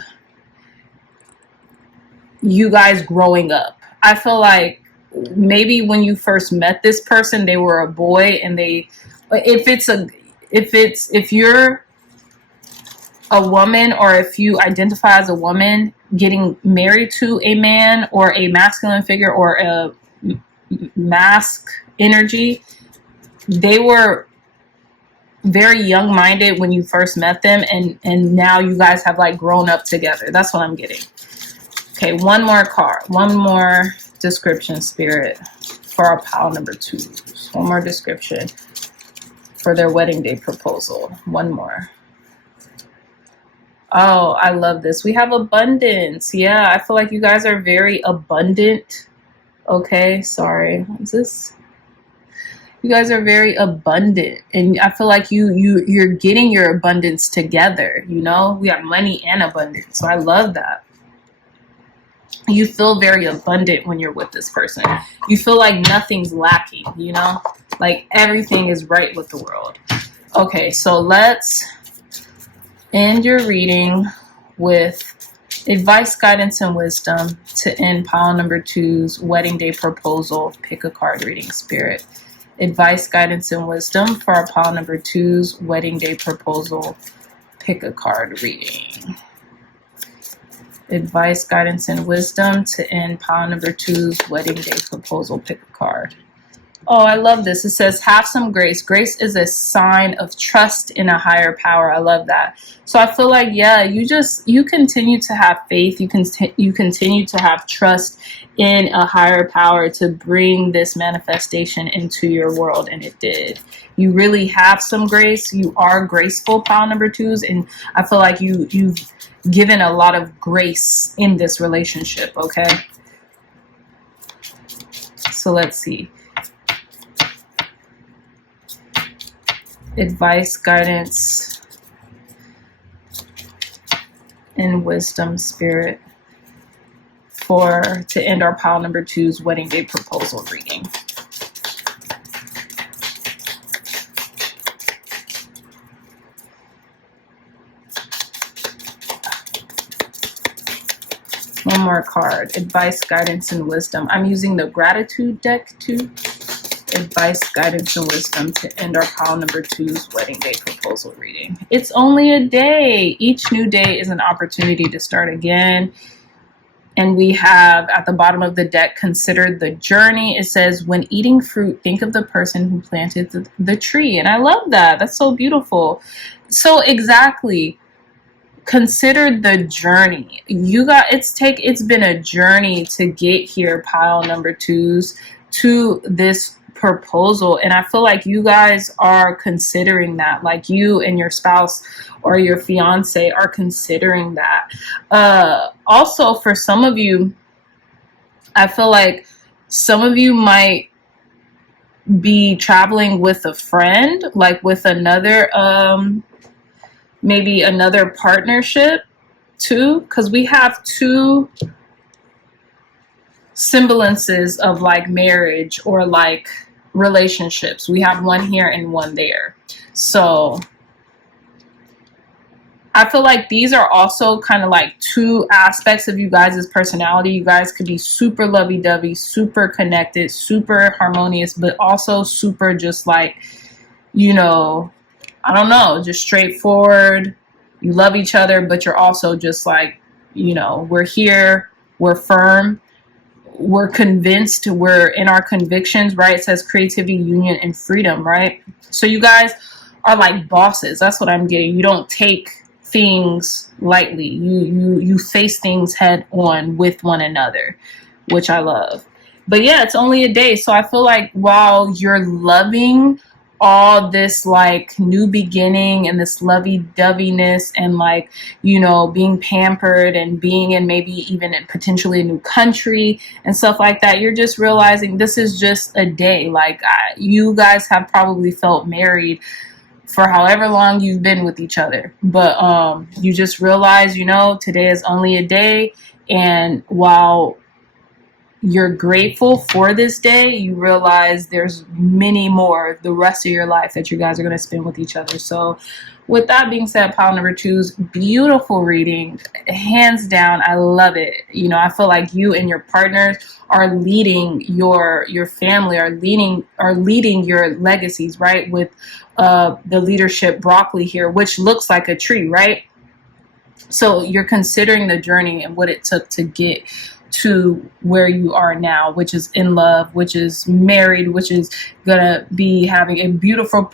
you guys growing up. I feel like maybe when you first met this person, they were a boy, and if you're a woman, or if you identify as a woman getting married to a man or a masculine figure or a mask energy, they were very young-minded when you first met them, and now you guys have like grown up together. That's what I'm getting. Okay, one more card, one more description, Spirit, for our pile number 2. One more description for their wedding day proposal. One more. Oh, I love this. We have abundance. Yeah, I feel like you guys are very abundant. Okay, sorry. Is this? You guys are very abundant, and I feel like you're getting your abundance together. You know, we have money and abundance, so I love that. You feel very abundant when you're with this person. You feel like nothing's lacking, you know, like everything is right with the world. Okay, so let's end your reading with advice, guidance, and wisdom to end pile number 2's wedding day proposal. Pick a card reading, Spirit. Advice, guidance, and wisdom for our pile number 2's wedding day proposal. Pick a card reading. Advice, guidance, and wisdom to end pile number 2's wedding day proposal. Pick a card. Oh, I love this. It says, have some grace. Grace is a sign of trust in a higher power. I love that. So I feel like, yeah, you continue to have faith. You continue to have trust in a higher power to bring this manifestation into your world. And it did. You really have some grace. You are graceful, pile number 2's. And I feel like you've given a lot of grace in this relationship. Okay. So let's see. Advice, guidance, and wisdom, Spirit, to end our pile number 2's wedding day proposal reading. One more card. Advice, guidance, and wisdom. I'm using the gratitude deck too. Advice, guidance, and wisdom to end our pile number 2's wedding day proposal reading. It's only a day. Each new day is an opportunity to start again. And we have at the bottom of the deck, consider the journey. It says, when eating fruit, think of the person who planted the tree. And I love that. That's so beautiful. So exactly. Consider the journey. It's been a journey to get here, pile number 2's, to this proposal. And I feel like you guys are considering that, like you and your spouse or your fiance are considering that. Also, for some of you, I feel like some of you might be traveling with a friend, like with another, maybe another partnership too, because we have 2 semblances of like marriage or like relationships. We have one here and one there. So I feel like these are also kind of like 2 aspects of you guys' personality. You guys could be super lovey-dovey, super connected, super harmonious, but also super just like, you know, I don't know, just straightforward. You love each other, but you're also just like, you know, we're here, we're firm, we're convinced, we're in our convictions, right? It says creativity, union, and freedom, right? So you guys are like bosses. That's what I'm getting. You don't take things lightly. You face things head on with one another, which I love. But yeah, it's only a day. So I feel like while you're loving all this like new beginning and this lovey-doveyness and like, you know, being pampered and being in maybe even potentially a new country and stuff like that, you're just realizing this is just a day. Like you guys have probably felt married for however long you've been with each other, but you just realize, you know, today is only a day. And while you're grateful for this day, you realize there's many more the rest of your life that you guys are going to spend with each other. So with that being said, pile number 2's beautiful reading, hands down. I love it. You know, I feel like you and your partners are leading your family, are leading your legacies, right? With the leadership broccoli here, which looks like a tree, right? So you're considering the journey and what it took to get to where you are now, which is in love, which is married, which is gonna be having a beautiful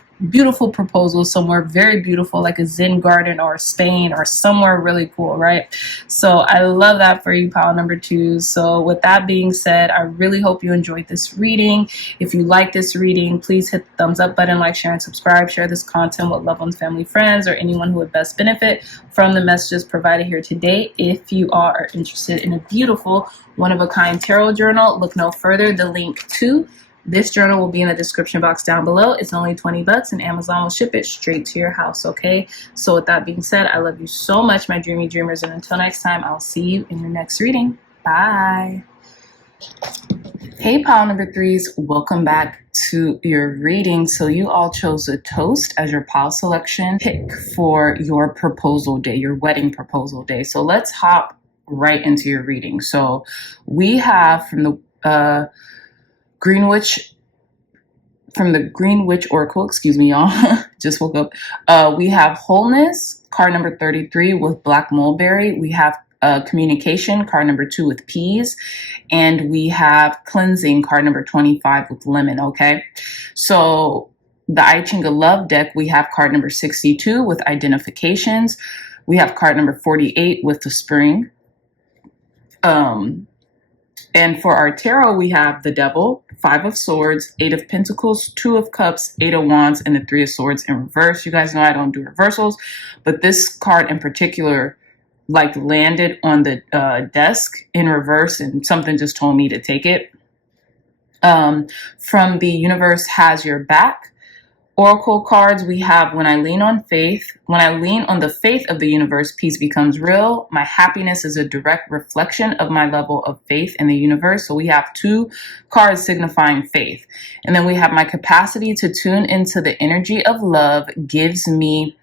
proposal somewhere very beautiful, like a Zen garden or Spain or somewhere really cool, right? So I love that for you, pile number 2. So with that being said, I really hope you enjoyed this reading. If you like this reading, please hit the thumbs up button, like, share, and subscribe. Share this content with loved ones, family, friends, or anyone who would best benefit from the messages provided here today. If you are interested in a beautiful one-of-a-kind tarot journal, look no further. The link to this journal will be in the description box down below. It's only $20 and Amazon will ship it straight to your house, okay? So with that being said, I love you so much, my dreamy dreamers, and until next time, I'll see you in your next reading. Bye. Hey, pile number 3's, welcome back to your reading. So you all chose a toast as your pile selection pick for your proposal day, your wedding proposal day. So let's hop right into your reading. So we have from the Green Witch Oracle, excuse me, y'all. Just woke up. We have Wholeness, card number 33 with Black Mulberry. We have Communication, card number 2 with Peas. And we have Cleansing, card number 25 with Lemon, okay? So the I Ching of Love deck, we have card number 62 with Identifications. We have card number 48 with the Spring. And for our tarot, we have the Devil, 5 of Swords, 8 of Pentacles, 2 of Cups, 8 of Wands, and the 3 of Swords in reverse. You guys know I don't do reversals, but this card in particular, like, landed on the desk in reverse, and something just told me to take it. From the Universe Has Your Back Oracle cards, we have When I Lean on Faith. When I lean on the faith of the universe, peace becomes real. My happiness is a direct reflection of my level of faith in the universe. So we have 2 cards signifying faith. And then we have My capacity to tune into the energy of love gives me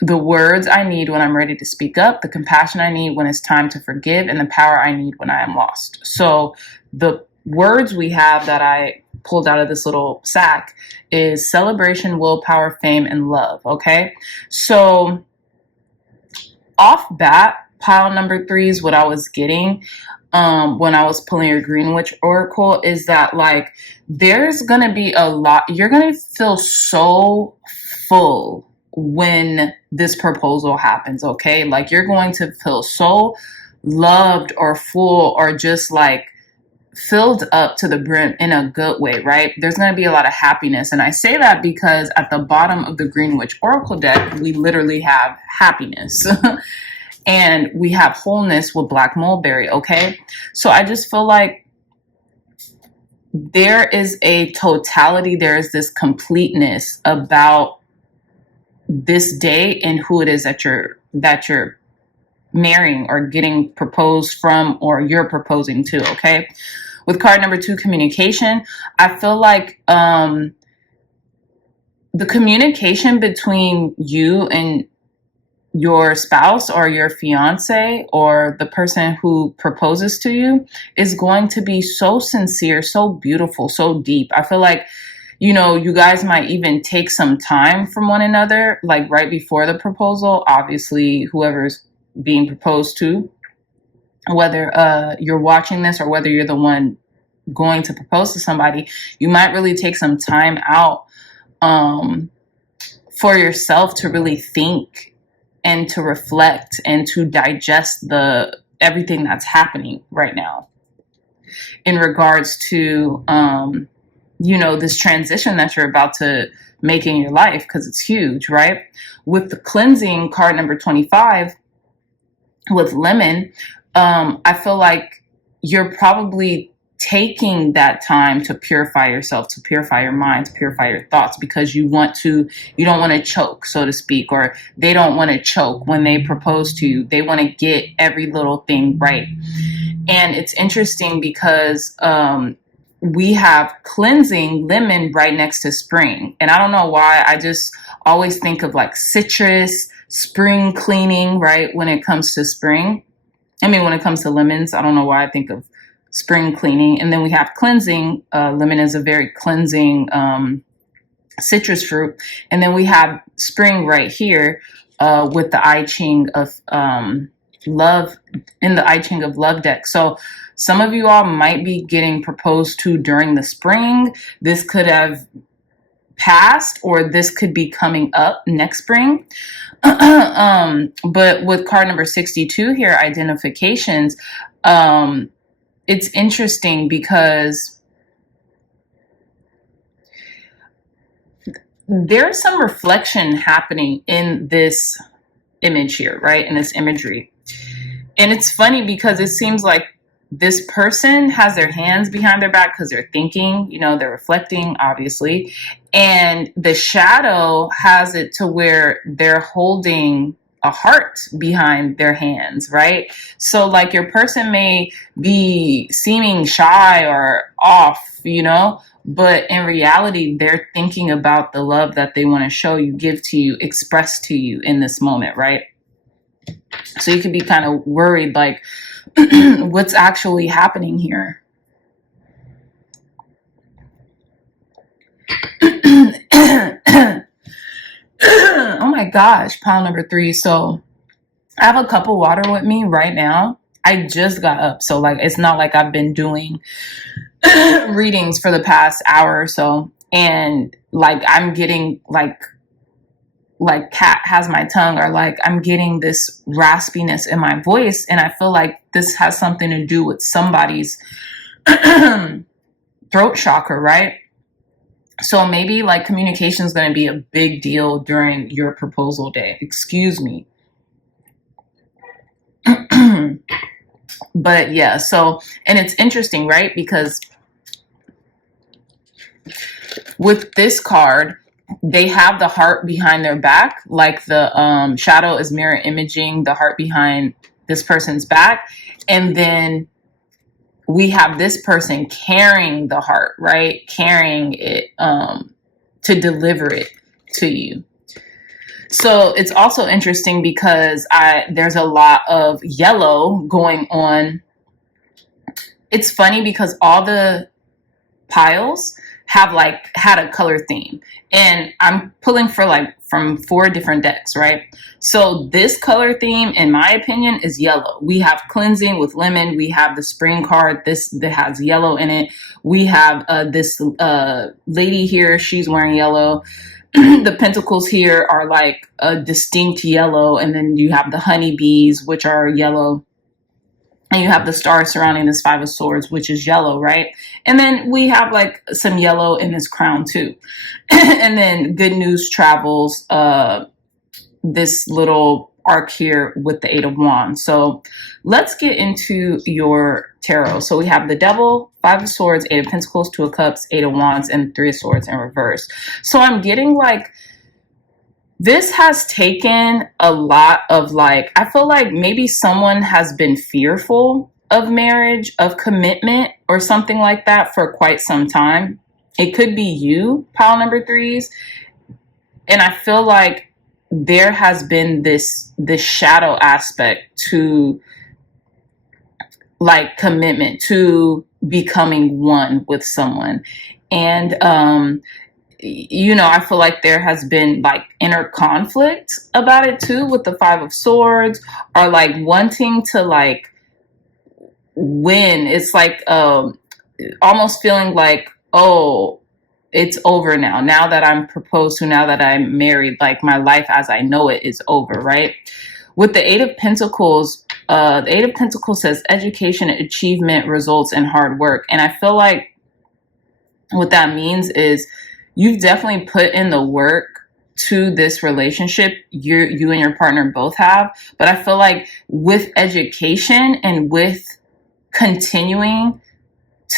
the words I need when I'm ready to speak up, the compassion I need when it's time to forgive, and the power I need when I am lost. So the words we have that I pulled out of this little sack is celebration, willpower, fame, and love, okay? So off bat, pile number 3 is what I was getting when I was pulling your Green Witch Oracle, is that, like, there's going to be a lot. You're going to feel so full when this proposal happens, okay? Like, you're going to feel so loved or full or just, like, filled up to the brim in a good way, right? There's going to be a lot of happiness. And I say that because at the bottom of the Green Witch Oracle deck, we literally have happiness. And we have Wholeness with Black Mulberry, okay? So I just feel like there is a totality, there is this completeness about this day and who it is that you're marrying or getting proposed from, or you're proposing to, okay? With card number 2, Communication, I feel like the communication between you and your spouse or your fiance or the person who proposes to you is going to be so sincere, so beautiful, so deep. I feel like, you know, you guys might even take some time from one another, like right before the proposal. Obviously, whoever's being proposed to, whether you're watching this or whether you're the one going to propose to somebody, you might really take some time out for yourself to really think and to reflect and to digest everything that's happening right now in regards to you know, this transition that you're about to make in your life, because it's huge, right? With the Cleansing, card number 25 with Lemon, I feel like you're probably taking that time to purify yourself, to purify your mind, to purify your thoughts, because you don't want to choke, so to speak, or they don't want to choke when they propose to you. They want to get every little thing right. And it's interesting because we have cleansing lemon right next to spring. And I don't know why, I just always think of like citrus, spring cleaning, right? When it comes to spring. I mean, when it comes to lemons, I don't know why I think of spring cleaning. And then we have cleansing. Lemon is a very cleansing citrus fruit. And then we have spring right here with the I Ching of love, in the I Ching of love deck. So some of you all might be getting proposed to during the spring. This could have passed, or this could be coming up next spring. But with card number 62 here, identifications, it's interesting because there's some reflection happening in this image here, right? In this imagery. And it's funny because it seems like this person has their hands behind their back because they're thinking, you know, they're reflecting, obviously. And the shadow has it to where they're holding a heart behind their hands, right? So like your person may be seeming shy or off, you know, but in reality, they're thinking about the love that they want to show you, give to you, express to you in this moment, right? So you could be kind of worried, like, what's actually happening here? Oh my gosh, pile number 3. So I have a cup of water with me right now. I just got up. So like, it's not like I've been doing readings for the past hour or so. And like, I'm getting like cat has my tongue, or like I'm getting this raspiness in my voice. And I feel like this has something to do with somebody's throat chakra, right? So maybe like communication is going to be a big deal during your proposal day. Excuse me. But yeah, so, and it's interesting, right? Because with this card, they have the heart behind their back, like the shadow is mirror imaging the heart behind this person's back. And then we have this person carrying the heart, right? Carrying it to deliver it to you. So it's also interesting because there's a lot of yellow going on. It's funny because all the piles have like had a color theme, and I'm pulling for like from 4 different decks, right? So this color theme, in my opinion, is yellow. We have cleansing with lemon. We have the spring card. This that has yellow in it. We have this lady here. She's wearing yellow. The pentacles here are like a distinct yellow, and then you have the honeybees, which are yellow. And you have the star surrounding this 5 of swords, which is yellow, right? And then we have like some yellow in this crown too. And then good news travels, this little arc here with the 8 of wands. So let's get into your tarot. So we have the devil, 5 of swords, 8 of pentacles, 2 of cups, 8 of wands, and 3 of swords in reverse. So I'm getting like, this has taken a lot of like, I feel like maybe someone has been fearful of marriage, of commitment, or something like that for quite some time. It could be you, pile number 3s. And I feel like there has been this shadow aspect to like commitment, to becoming one with someone. And, you know, I feel like there has been like inner conflict about it too, with the 5 of swords, or like wanting to like win. It's like almost feeling like, oh, it's over now. Now that I'm proposed to, now that I'm married, like my life as I know it is over, right? With the 8 of Pentacles, the 8 of Pentacles says education, achievement, results, and hard work. And I feel like what that means is you've definitely put in the work to this relationship. You and your partner both have. But I feel like with education and with continuing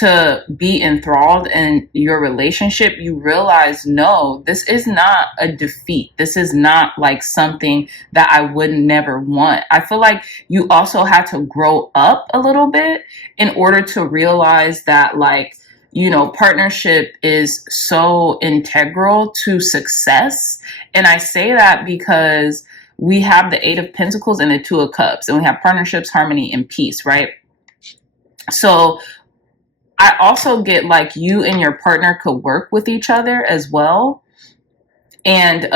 to be enthralled in your relationship, you realize, no, this is not a defeat. This is not like something that I would never want. I feel like you also had to grow up a little bit in order to realize that, like, you know, partnership is so integral to success. And I say that because we have the Eight of Pentacles and the Two of Cups, and we have partnerships, harmony, and peace, right? So I also get like you and your partner could work with each other as well. And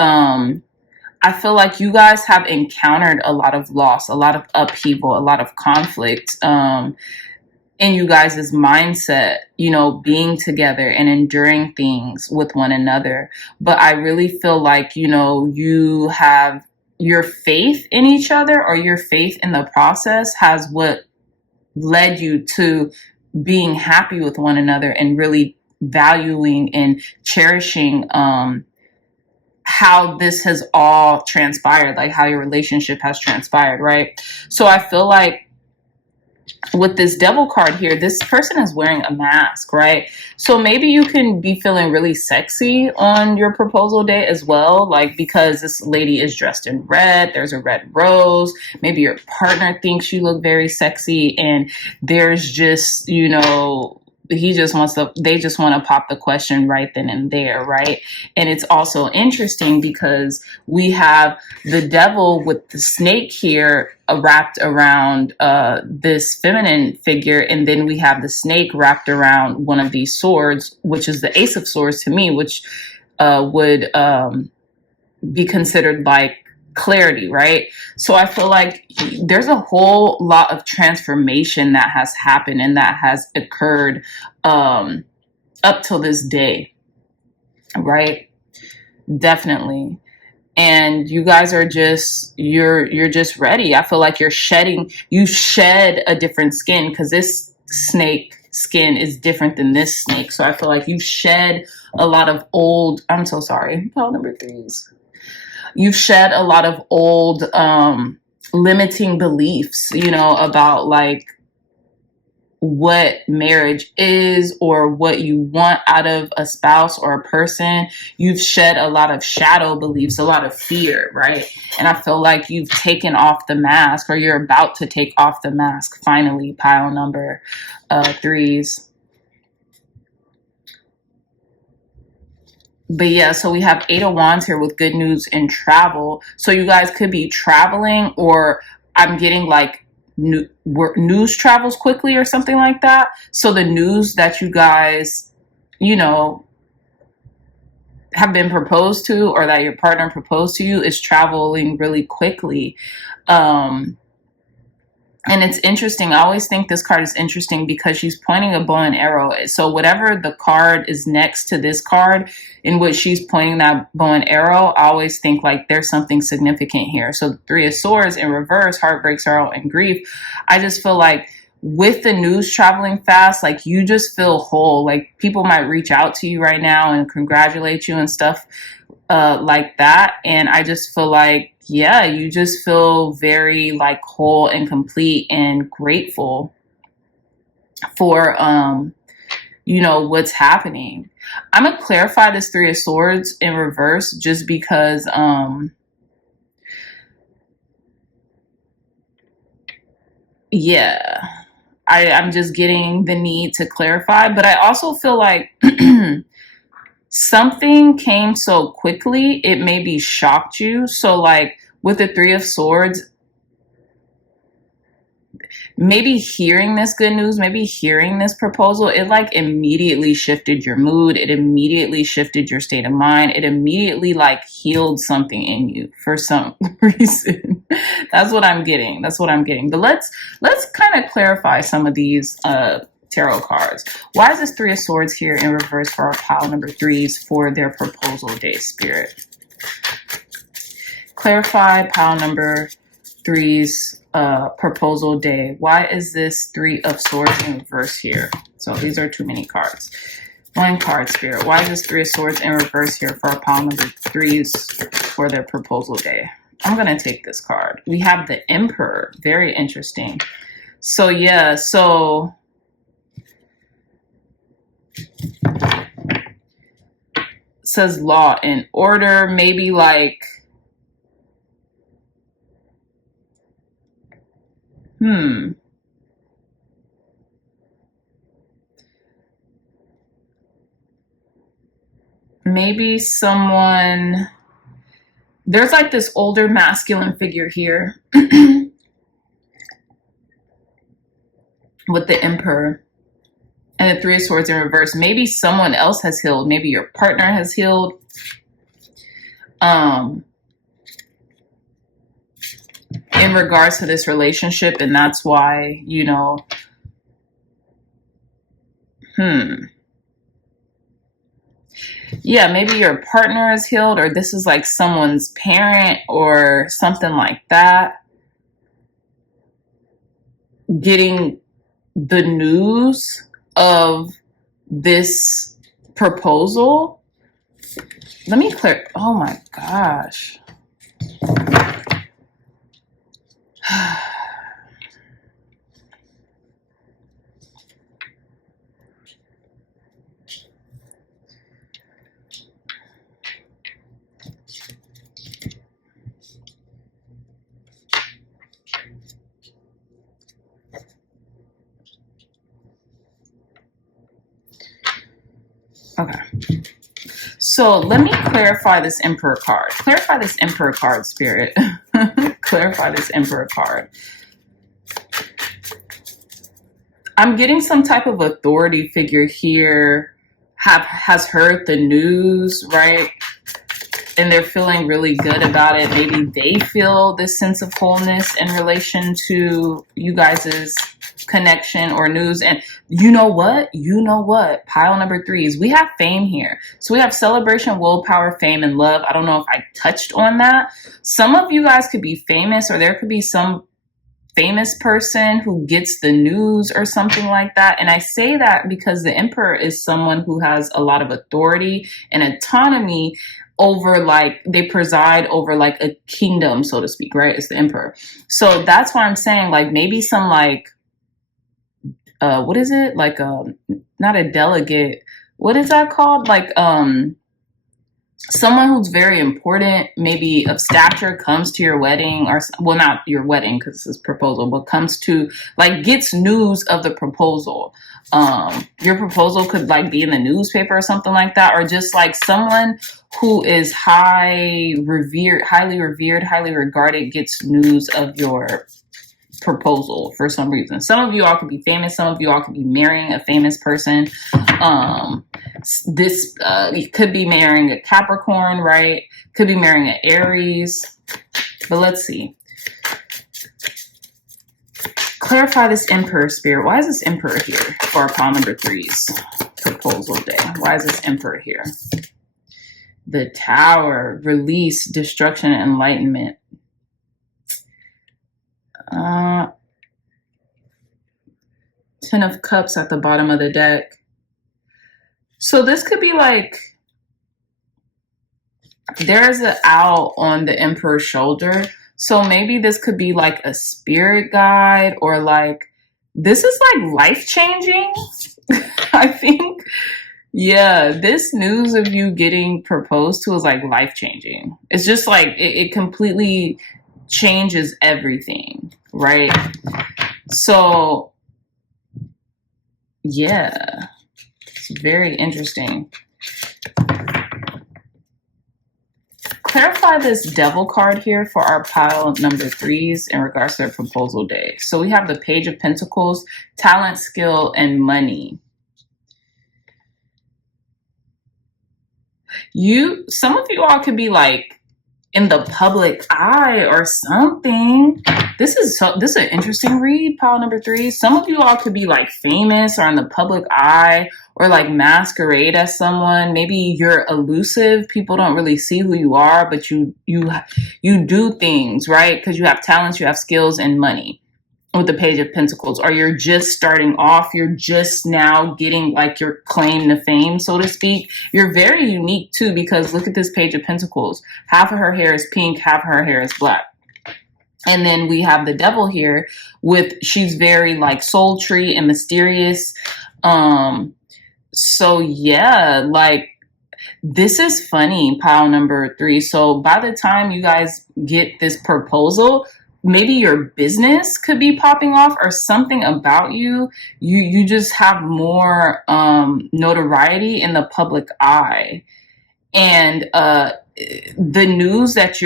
I feel like you guys have encountered a lot of loss, a lot of upheaval, a lot of conflict in you guys' mindset, you know, being together and enduring things with one another. But I really feel like, you know, you have your faith in each other, or your faith in the process has what led you to being happy with one another and really valuing and cherishing how this has all transpired, like how your relationship has transpired, right? So I feel like with this devil card here, this person is wearing a mask, right? So maybe you can be feeling really sexy on your proposal day as well, like because this lady is dressed in red, there's a red rose, maybe your partner thinks you look very sexy, and there's just, you know, they just want to pop the question right then and there, right? And it's also interesting because we have the devil with the snake here wrapped around this feminine figure, and then we have the snake wrapped around one of these swords, which is the Ace of Swords to me, which would be considered like clarity, right? So I feel like there's a whole lot of transformation that has happened and that has occurred up till this day, right? Definitely. And you guys are just, you're just ready. I feel like you shed a different skin, because this snake skin is different than this snake. So I feel like you shed a lot of old, I'm so sorry, pile number threes. You've shed a lot of old limiting beliefs, you know, about like what marriage is or what you want out of a spouse or a person. You've shed a lot of shadow beliefs, a lot of fear, right? And I feel like you've taken off the mask, or you're about to take off the mask finally, pile number threes. But yeah, so we have Eight of Wands here with good news and travel. So you guys could be traveling, or I'm getting like news travels quickly or something like that. So the news that you guys, you know, have been proposed to, or that your partner proposed to you, is traveling really quickly. And it's interesting. I always think this card is interesting because she's pointing a bow and arrow. So whatever the card is next to this card in which she's pointing that bow and arrow, I always think like there's something significant here. So the Three of Swords in reverse, heartbreak, sorrow, and grief. I just feel like with the news traveling fast, like you just feel whole. Like people might reach out to you right now and congratulate you and stuff like that. And I just feel like, yeah, you just feel very like whole and complete and grateful for, you know, what's happening. I'm going to clarify this Three of Swords in reverse just because, yeah, I'm just getting the need to clarify. But I also feel like something came so quickly, it maybe shocked you. So like with the Three of Swords, maybe hearing this good news, maybe hearing this proposal, it like immediately shifted your mood. It immediately shifted your state of mind. It immediately like healed something in you for some reason. That's what I'm getting. But let's kind of clarify some of these tarot cards. Why is this Three of Swords here in reverse for our pile number threes for their proposal day, Spirit? Clarify pile number threes proposal day. Why is this Three of Swords in reverse here? So these are too many cards. One card, Spirit. Why is this Three of Swords in reverse here for our pile number threes for their proposal day? I'm going to take this card. We have the Emperor. Very interesting. So yeah, so Says law and order, maybe like, maybe someone, there's like this older masculine figure here with the Emperor and the Three of Swords in reverse. Maybe someone else has healed. Maybe your partner has healed. In regards to this relationship, and that's why, you know, yeah, maybe your partner is healed, or this is like someone's parent or something like that, getting the news of this proposal. Let me clear. Oh my gosh. Okay. So let me clarify this Emperor card. Clarify this Emperor card, Spirit. Clarify this Emperor card. I'm getting some type of authority figure here has heard the news, right? And they're feeling really good about it. Maybe they feel this sense of wholeness in relation to you guys' connection or news. And you know what? You know what? Pile number 3 is we have fame here. So we have celebration, willpower, fame, and love. I don't know if I touched on that. Some of you guys could be famous, or there could be some famous person who gets the news or something like that. And I say that because the Emperor is someone who has a lot of authority and autonomy over, like, they preside over like a kingdom, so to speak, right? It's the Emperor. So that's why I'm saying, like, maybe some like, what is it? Like, not a delegate. What is that called? Like, someone who's very important, maybe of stature, comes to your wedding, or, well, not your wedding because this is proposal, but comes to, like, gets news of the proposal. Your proposal could like be in the newspaper or something like that, or just like someone who is highly revered, highly regarded, gets news of your proposal for some reason. Some of you all could be famous. Some of you all could be marrying a famous person. This could be marrying a Capricorn, right? Could be marrying an Aries. But let's see. Clarify this Emperor, Spirit. Why is this Emperor here for our pile number 3's proposal day? Why is this Emperor here? The Tower, release, destruction, enlightenment. 10 of Cups at the bottom of the deck. So this could be like, there's an owl on the Emperor's shoulder. So maybe this could be like a spirit guide, or like, this is like life-changing, I think. Yeah, this news of you getting proposed to is like life-changing. It's just like, it completely changes everything, right? So yeah, it's very interesting. Clarify this Devil card here for our pile number 3's in regards to their proposal day. So we have the Page of Pentacles, talent, skill, and money. Some of you all could be like in the public eye or something. This is an interesting read, pile number 3. Some of you all could be like famous or in the public eye, or like masquerade as someone. Maybe you're elusive. People don't really see who you are, but you do things, right? Because you have talents, you have skills, and money with the Page of Pentacles. Or you're just starting off. You're just now getting like your claim to fame, so to speak. You're very unique too, because look at this Page of Pentacles. Half of her hair is pink, half of her hair is black. And then we have the Devil here she's very like sultry and mysterious. So yeah, like this is funny, pile number 3. So by the time you guys get this proposal, maybe your business could be popping off or something about you. You just have more notoriety in the public eye. And the news that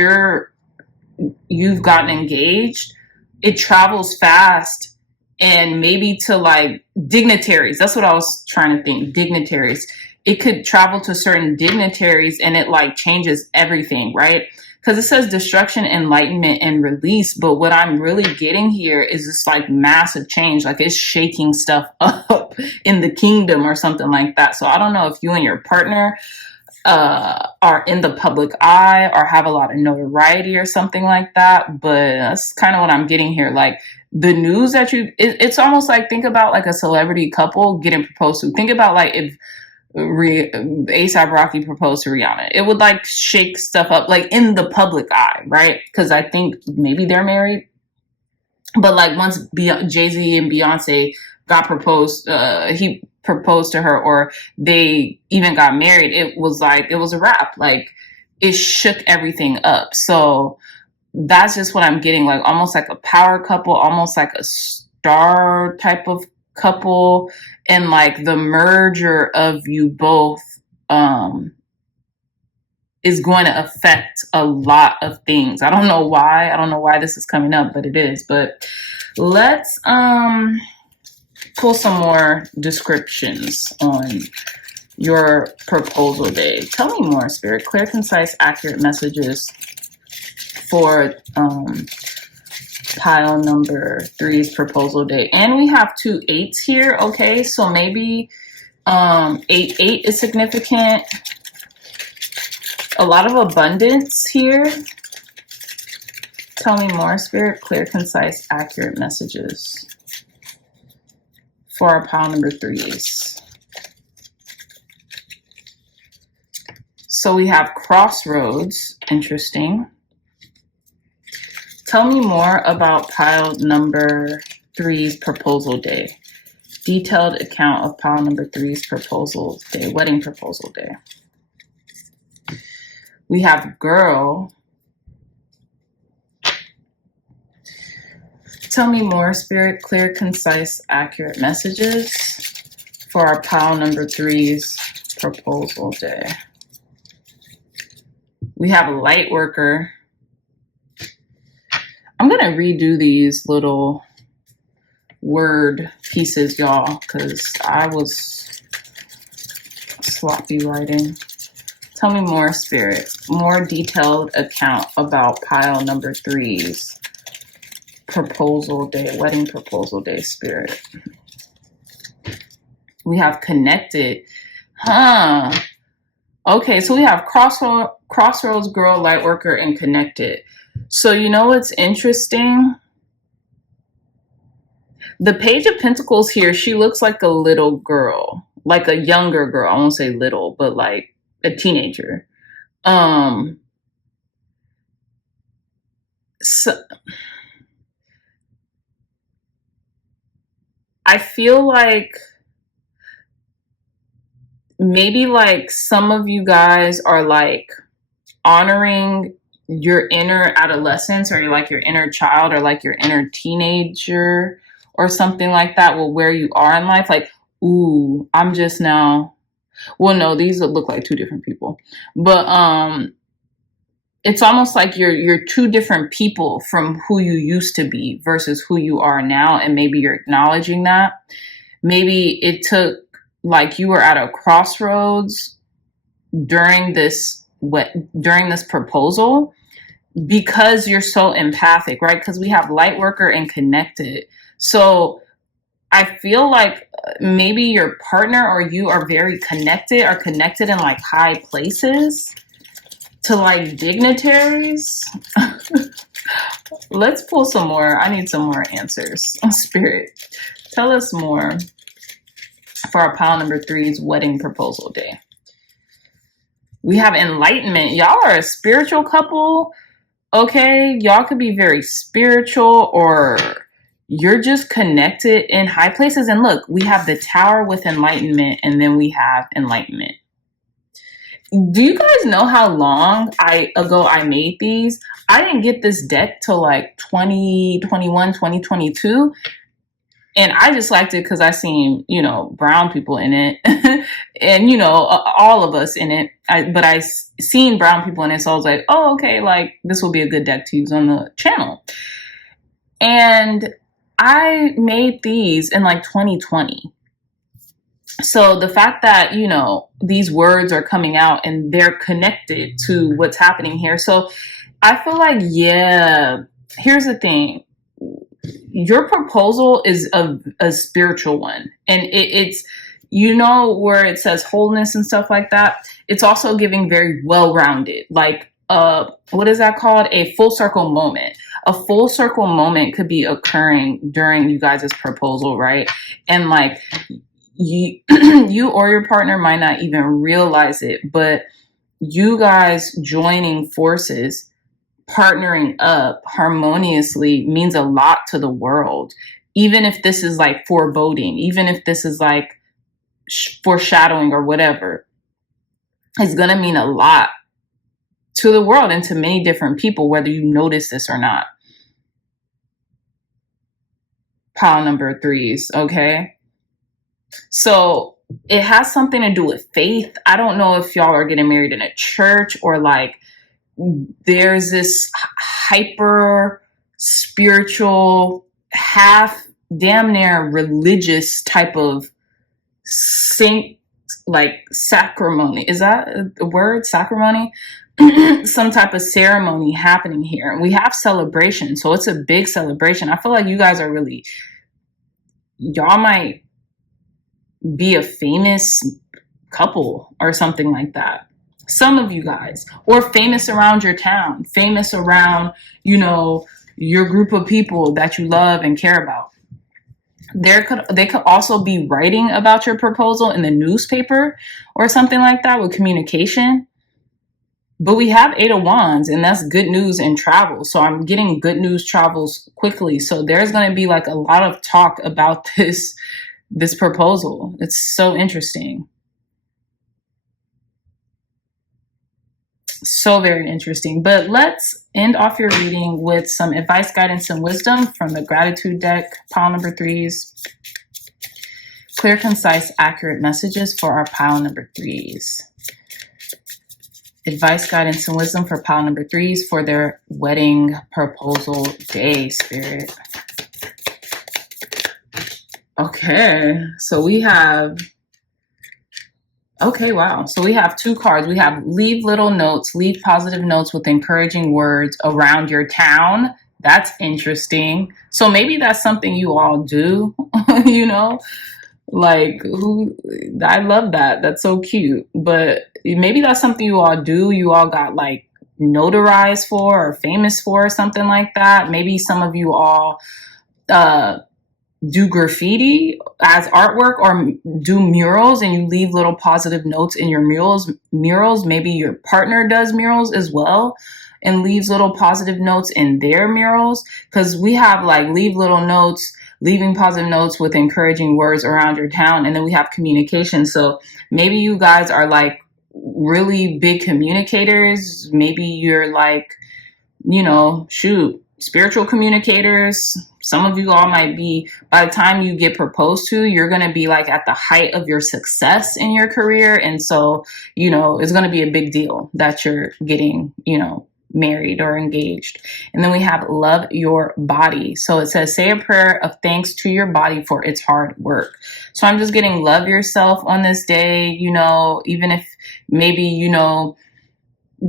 you've gotten engaged, it travels fast, and maybe to like dignitaries. That's what I was trying to think. Dignitaries. It could travel to certain dignitaries, and it like changes everything, right? Because it says destruction, enlightenment, and release. But what I'm really getting here is this like massive change. Like it's shaking stuff up in the kingdom or something like that. So I don't know if you and your partner are in the public eye or have a lot of notoriety or something like that. But that's kind of what I'm getting here. Like the news that it's almost like, think about like a celebrity couple getting proposed to. Think about like if ASAP Rocky proposed to Rihanna. It would like shake stuff up like in the public eye, right? Because I think maybe they're married. But like once Jay-Z and Beyonce got proposed, he proposed to her, or they even got married, it was a wrap. Like it shook everything up. So that's just what I'm getting, like almost like a power couple, almost like a star type of couple, and like the merger of you both is going to affect a lot of things. I don't know why this is coming up, but it is. But let's pull some more descriptions on your proposal day. Tell me more, Spirit. Clear, concise, accurate messages for pile number 3's proposal day. And we have 2 8s here. Okay, so maybe 8 is significant. A lot of abundance here. Tell me more, Spirit. Clear, concise, accurate messages for our pile number 3s. So we have crossroads. Interesting. Tell me more about pile number 3's proposal day. Detailed account of pile number 3's proposal day, wedding proposal day. We have girl. Tell me more, Spirit. Clear, concise, accurate messages for our pile number 3's proposal day. We have a light worker. I'm going to redo these little word pieces, y'all, because I was sloppy writing. Tell me more, Spirit. More detailed account about pile number 3's proposal day, wedding proposal day, Spirit. We have connected. Okay, so we have crossroads, girl, light worker, and connected. So you know what's interesting? The Page of Pentacles here, she looks like a little girl, like a younger girl. I won't say little, but like a teenager. So I feel like maybe like some of you guys are like honoring your inner adolescence, or like your inner child, or like your inner teenager or something like that. Well, where you are in life, like, ooh, I'm just now. Well, no, these look like 2 different people, but it's almost like you're 2 different people from who you used to be versus who you are now, and maybe you're acknowledging that. Maybe it took, like, you were at a crossroads during this proposal, because you're so empathic, right? Because we have light worker and connected. So I feel like maybe your partner or you are very connected, in like high places to like dignitaries. Let's pull some more. I need some more answers. Spirit, tell us more for our pile number 3's wedding proposal day. We have enlightenment. Y'all are a spiritual couple. Okay, y'all could be very spiritual, or you're just connected in high places. And look, we have the Tower with enlightenment, and then we have enlightenment. Do you guys know how long ago I made these? I didn't get this deck till like 2021, 2022. And I just liked it because I seen, you know, brown people in it and, you know, all of us in it. But I seen brown people in it. So I was like, oh, okay, like this will be a good deck to use on the channel. And I made these in like 2020. So the fact that, you know, these words are coming out and they're connected to what's happening here. So I feel like, yeah, here's the thing. Your proposal is a spiritual one. And it's, you know, where it says wholeness and stuff like that. It's also giving very well-rounded, like, what is that called? A full circle moment. A full circle moment could be occurring during you guys' proposal, right? And like, you or your partner might not even realize it, but you guys joining forces, partnering up harmoniously means a lot to the world. Even if this is like foreboding, even if this is like foreshadowing or whatever, it's going to mean a lot to the world and to many different people, whether you notice this or not. Pile number 3s, okay? So it has something to do with faith. I don't know if y'all are getting married in a church or like there's this hyper spiritual, half damn near religious type of like sacrimony. Is that a word? Sacrimony? Some type of ceremony happening here. And we have celebration. So it's a big celebration. I feel like you guys are really, y'all might be a famous couple or something like that. Some of you guys, or famous around your town, famous around, you know, your group of people that you love and care about. They could also be writing about your proposal in the newspaper or something like that with communication. But we have 8 of Wands, and that's good news and travel. So I'm getting good news travels quickly. So there's going to be like a lot of talk about this proposal. It's so interesting. So very interesting. But let's end off your reading with some advice, guidance, and wisdom from the gratitude deck, pile number 3s. Clear, concise, accurate messages for our pile number 3s. Advice, guidance, and wisdom for pile number 3s for their wedding proposal day, Spirit. Okay, so we have, okay, wow. So we have 2 cards. We have leave little notes, leave positive notes with encouraging words around your town. That's interesting. So maybe that's something you all do, you know? Like, I love that. That's so cute. But maybe that's something you all do. You all got like notarized for or famous for or something like that. Maybe some of you all do graffiti as artwork or do murals and you leave little positive notes in your murals. Maybe your partner does murals as well and leaves little positive notes in their murals. Because we have like leave little notes, leaving positive notes with encouraging words around your town. And then we have communication. So maybe you guys are like really big communicators. Maybe you're like, you know, spiritual communicators. Some of you all might be, by the time you get proposed to, you're going to be like at the height of your success in your career. And so, you know, it's going to be a big deal that you're getting, you know, married or engaged. And then we have love your body. So it says, say a prayer of thanks to your body for its hard work. So I'm just getting love yourself on this day, you know, even if maybe, you know,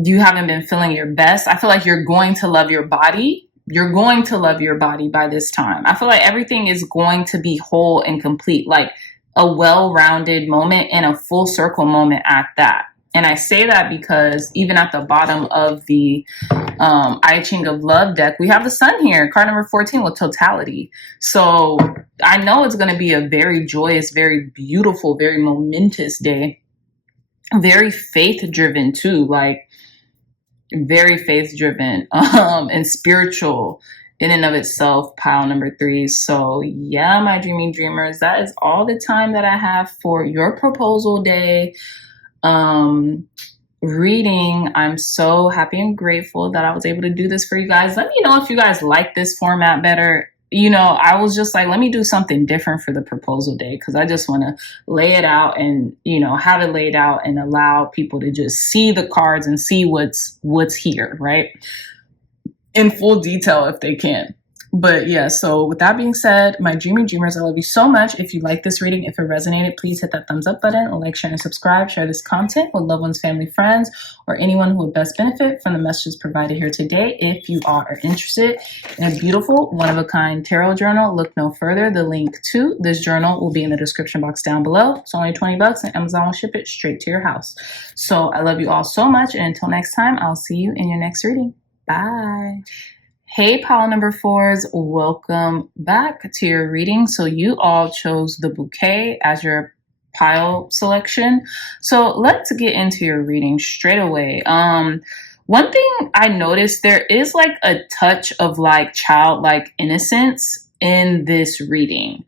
you haven't been feeling your best. I feel like you're going to love your body. You're going to love your body by this time. I feel like everything is going to be whole and complete, like a well-rounded moment and a full circle moment at that. And I say that because even at the bottom of the I Ching of Love deck, we have the sun here, card number 14 with totality. So I know it's going to be a very joyous, very beautiful, very momentous day. Very faith-driven too, like very faith-driven and spiritual in and of itself, pile number 3. So yeah, my dreamy dreamers, that is all the time that I have for your proposal day reading. I'm so happy and grateful that I was able to do this for you guys. Let me know if you guys like this format better. You know, I was just like, let me do something different for the proposal day, because I just want to lay it out and, you know, have it laid out and allow people to just see the cards and see what's here, right? In full detail if they can. But yeah, so with that being said, my dreamy dreamers, I love you so much. If you like this reading, if it resonated, please hit that thumbs up button, like, share, and subscribe. Share this content with loved ones, family, friends, or anyone who would best benefit from the messages provided here today. If you are interested in a beautiful, one-of-a-kind tarot journal, look no further. The link to this journal will be in the description box down below. It's only $20 and Amazon will ship it straight to your house. So I love you all so much. And until next time, I'll see you in your next reading. Bye. Hey, pile number 4s, welcome back to your reading. So you all chose the bouquet as your pile selection. So let's get into your reading straight away. One thing I noticed, there is like a touch of like childlike innocence in this reading.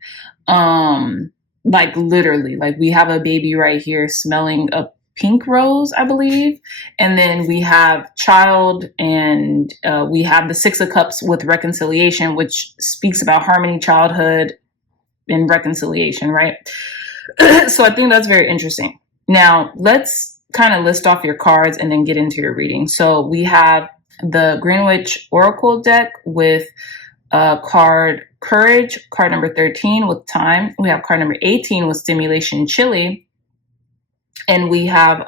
Like literally, like we have a baby right here smelling a pink rose, I believe. And then we have child, and we have the 6 of Cups with reconciliation, which speaks about harmony, childhood, and reconciliation, right? So I think that's very interesting. Now, let's kind of list off your cards and then get into your reading. So we have the Greenwich Oracle deck with card Courage, card number 13 with Time. We have card number 18 with Stimulation, Chili. And we have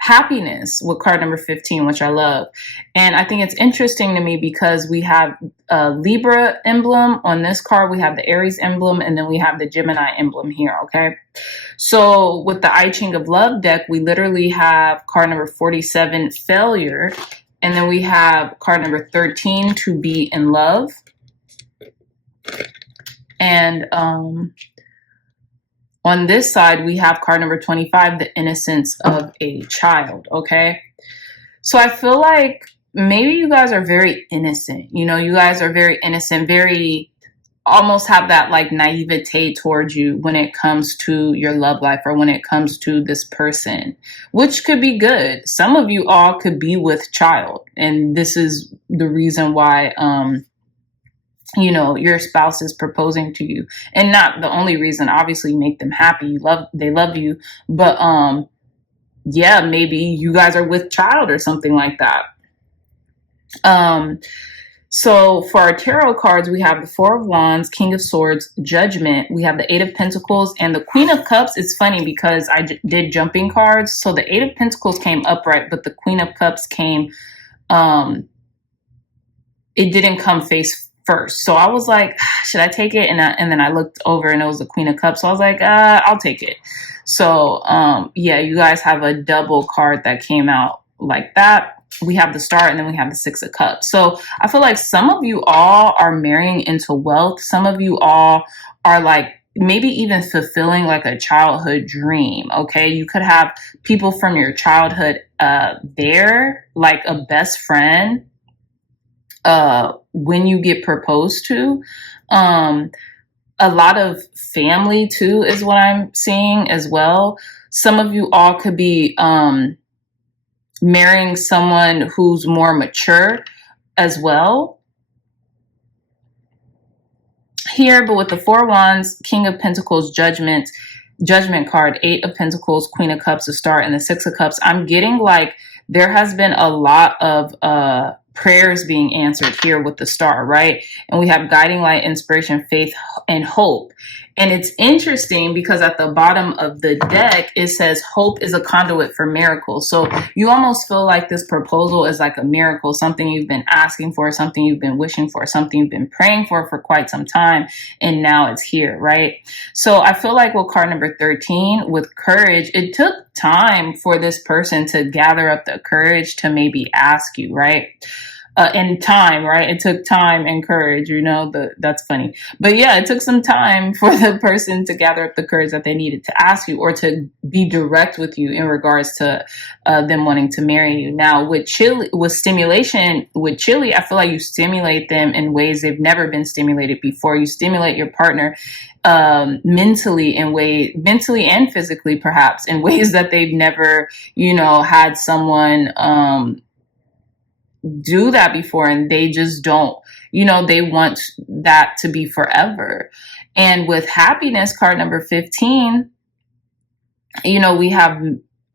Happiness with card number 15, which I love. And I think it's interesting to me because we have a Libra emblem on this card. We have the Aries emblem, and then we have the Gemini emblem here, okay? So with the I Ching of Love deck, we literally have card number 47, Failure. And then we have card number 13, To Be in Love. And on this side, we have card number 25, The Innocence of a Child, okay? So I feel like maybe you guys are very innocent. You know, you guys are very innocent, very almost have that like naivete towards you when it comes to your love life or when it comes to this person, which could be good. Some of you all could be with child, and this is the reason why you know, your spouse is proposing to you, and not the only reason. Obviously, make them happy. They love you, but yeah, maybe you guys are with child or something like that. So for our tarot cards, we have the 4 of Wands, King of Swords, Judgment. We have the 8 of Pentacles and the Queen of Cups. It's funny because I did jumping cards, so the 8 of Pentacles came upright, but the Queen of Cups came. It didn't come face first. So I was like, should I take it? And then I looked over and it was the Queen of Cups. So I was like, I'll take it. So yeah, you guys have a double card that came out like that. We have the Star, and then we have the 6 of Cups. So I feel like some of you all are marrying into wealth. Some of you all are like maybe even fulfilling like a childhood dream. Okay. You could have people from your childhood there, like a best friend, when you get proposed to. A lot of family too is what I'm seeing as well. Some of you all could be marrying someone who's more mature as well here. But with the 4 of Wands, King of Pentacles, Judgment card, 8 of Pentacles, Queen of Cups, the Star, and the 6 of Cups, I'm getting like there has been a lot of prayers being answered here with the Star, right? And we have guiding light, inspiration, faith, and hope. And it's interesting because at the bottom of the deck, it says hope is a conduit for miracles. So you almost feel like this proposal is like a miracle, something you've been asking for, something you've been wishing for, something you've been praying for quite some time. And now it's here, right? So I feel like with card number 13, with Courage, it took time for this person to gather up the courage to maybe ask you, right? and time, right? It took time and courage, that's funny. But yeah, it took some time for the person to gather up the courage that they needed to ask you or to be direct with you in regards to them wanting to marry you. Now, with stimulation, I feel like you stimulate them in ways they've never been stimulated before. You stimulate your partner mentally and physically, perhaps in ways that they've never, had someone do that before, and they just don't, they want that to be forever. And with happiness, card number 15, we have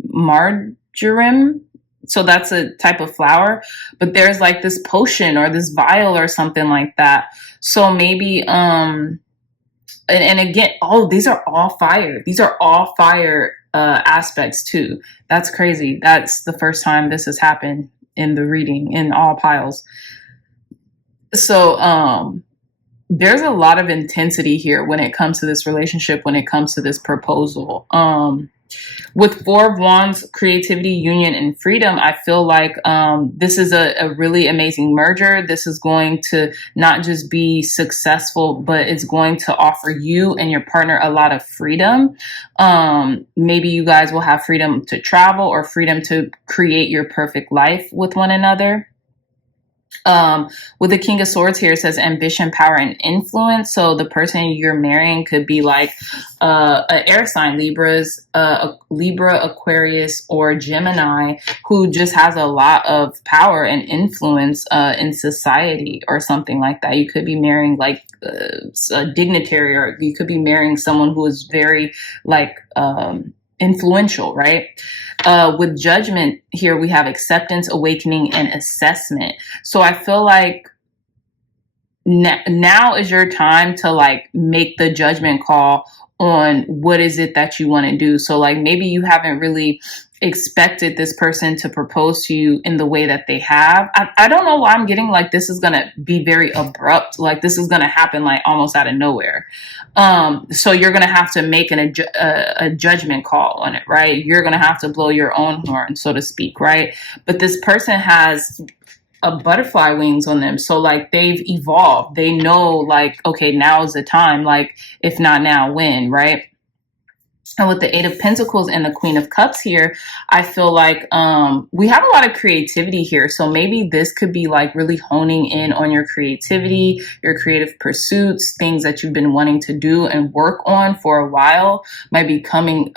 marjoram. So that's a type of flower, but there's like this potion or this vial or something like that. So maybe, and again, these are all fire. These are all fire aspects too. That's crazy. That's the first time this has happened in the reading in all piles. So there's a lot of intensity here when it comes to this relationship, when it comes to this proposal. With Four of Wands, creativity, union, and freedom, I feel like this is a really amazing merger. This is going to not just be successful, but it's going to offer you and your partner a lot of freedom. Maybe you guys will have freedom to travel or freedom to create your perfect life with one another. With the King of Swords here, it says ambition, power, and influence. So the person you're marrying could be like an air sign, Libra, Aquarius, or Gemini, who just has a lot of power and influence in society or something like that. You could be marrying like a dignitary, or you could be marrying someone who is very like influential, right? With Judgment here, we have acceptance, awakening, and assessment. So I feel like now is your time to like make the judgment call on what is it that you want to do. So like maybe you haven't really expected this person to propose to you in the way that they have. I don't know why I'm getting like this is going to be very abrupt. Like this is going to happen like almost out of nowhere. So you're going to have to make a judgment call on it, right? You're going to have to blow your own horn, so to speak, right? But this person has a butterfly wings on them. So like they've evolved. They know like, okay, now is the time. Like if not now, when, right? And with the Eight of Pentacles and the Queen of Cups here, I feel like we have a lot of creativity here. So maybe this could be like really honing in on your creativity, your creative pursuits, things that you've been wanting to do and work on for a while might be coming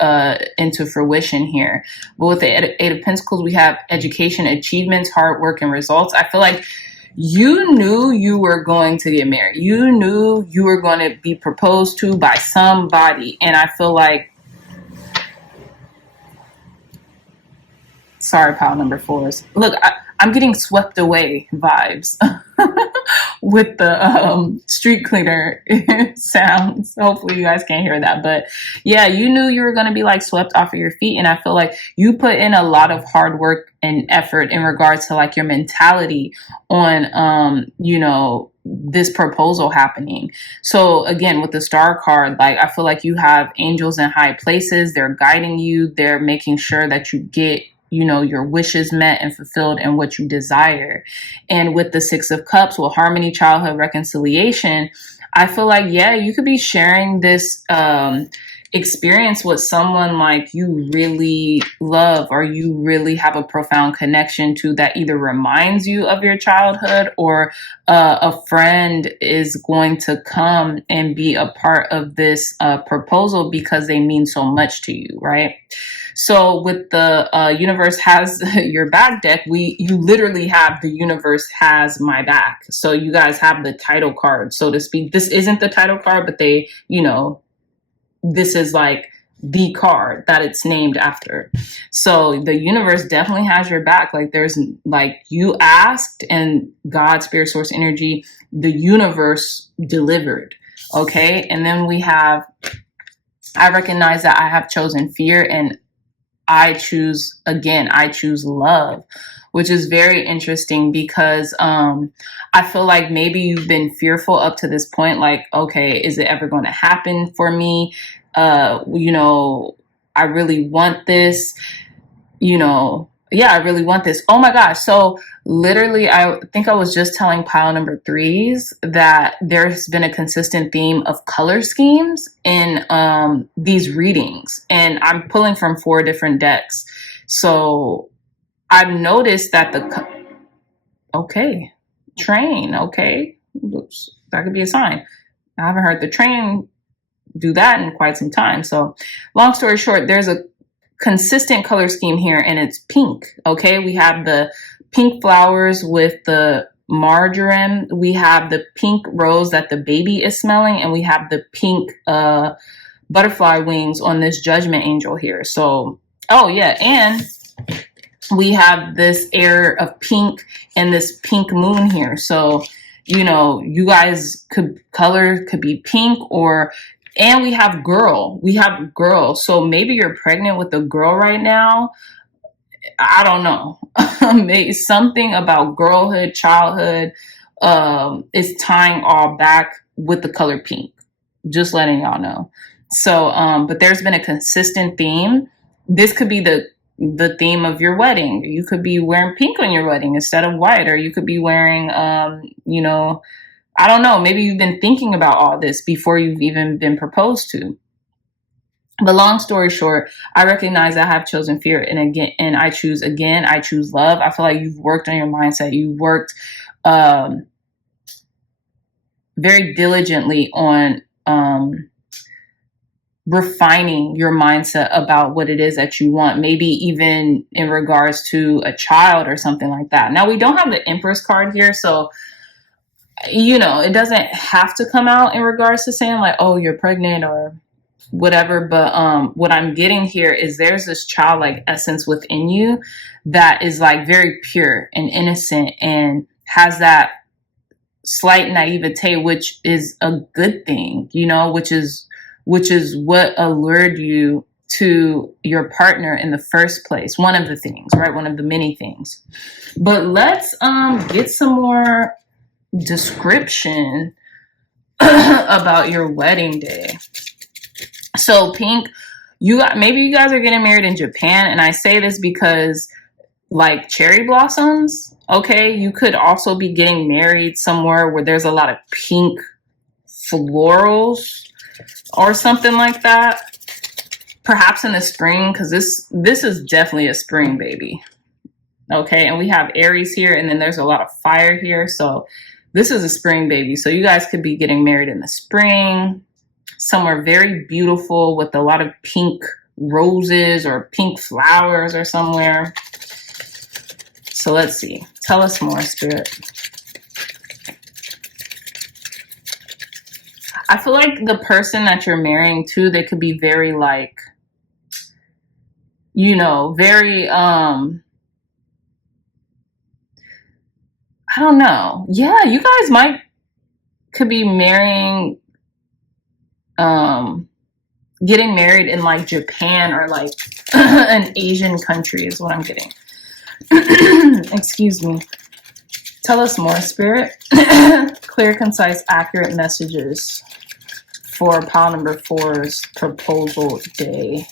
into fruition here. But with the Eight of Pentacles, we have education, achievements, hard work, and results. I feel like you knew you were going to get married. You knew you were going to be proposed to by somebody. And I feel like, sorry, pile number 4s. Look, I'm getting swept away vibes with the street cleaner sounds. Hopefully you guys can't hear that. But yeah, you knew you were going to be like swept off of your feet. And I feel like you put in a lot of hard work and effort in regards to like your mentality on, this proposal happening. So again, with the Star card, like I feel like you have angels in high places. They're guiding you. They're making sure that you get your wishes met and fulfilled and what you desire. And with the Six of Cups, with harmony, childhood, reconciliation, I feel like, yeah, you could be sharing this experience with someone like you really love or you really have a profound connection to, that either reminds you of your childhood or a friend is going to come and be a part of this proposal because they mean so much to you, right? So with the universe has your back deck, you literally have the universe has my back. So you guys have the title card, so to speak. This isn't the title card, but they, this is like the card that it's named after. So the universe definitely has your back. Like there's like you asked and God, spirit, source, energy, the universe delivered. Okay. And then we have, I recognize that I have chosen fear and I choose love, which is very interesting because I feel like maybe you've been fearful up to this point. Like, okay, is it ever going to happen for me? I really want this, yeah, I really want this. Oh my gosh. So literally, I think I was just telling pile number threes that there's been a consistent theme of color schemes in these readings. And I'm pulling from 4 different decks. So I've noticed that okay, train, okay. Oops, that could be a sign. I haven't heard the train do that in quite some time. So long story short, there's a consistent color scheme here, and it's pink. Okay, we have the pink flowers with the marjoram, we have the pink rose that the baby is smelling, and we have the pink butterfly wings on this judgment angel here. So oh yeah, and we have this air of pink and this pink moon here. So you know, you guys could color could be pink, or and we have girl. So maybe you're pregnant with a girl right now. I don't know. Maybe something about girlhood, childhood is tying all back with the color pink. Just letting y'all know. So but there's been a consistent theme. This could be the theme of your wedding. You could be wearing pink on your wedding instead of white, or you could be wearing you know, I don't know, maybe you've been thinking about all this before you've even been proposed to. But long story short, I recognize I have chosen fear, and I choose love. I feel like you've worked on your mindset. You've worked very diligently on refining your mindset about what it is that you want, maybe even in regards to a child or something like that. Now, we don't have the Empress card here, so you know, it doesn't have to come out in regards to saying like, oh, you're pregnant or whatever. But what I'm getting here is there's this childlike essence within you that is like very pure and innocent and has that slight naivete, which is a good thing, you know, which is what allured you to your partner in the first place. One of the things, right? One of the many things. But let's get some more description about your wedding day. So pink, maybe you guys are getting married in Japan, and I say this because like cherry blossoms, okay, you could also be getting married somewhere where there's a lot of pink florals or something like that. Perhaps in the spring, because this is definitely a spring baby. Okay, and we have Aries here, and then there's a lot of fire here, so this is a spring baby. So you guys could be getting married in the spring, somewhere very beautiful with a lot of pink roses or pink flowers or somewhere. So let's see. Tell us more, Spirit. I feel like the person that you're marrying to, they could be very like, you know, very, I don't know. Yeah, you guys could be marrying, getting married in like Japan or like an Asian country is what I'm getting. Excuse me. Tell us more, Spirit. Clear, concise, accurate messages for pile number 4's proposal day.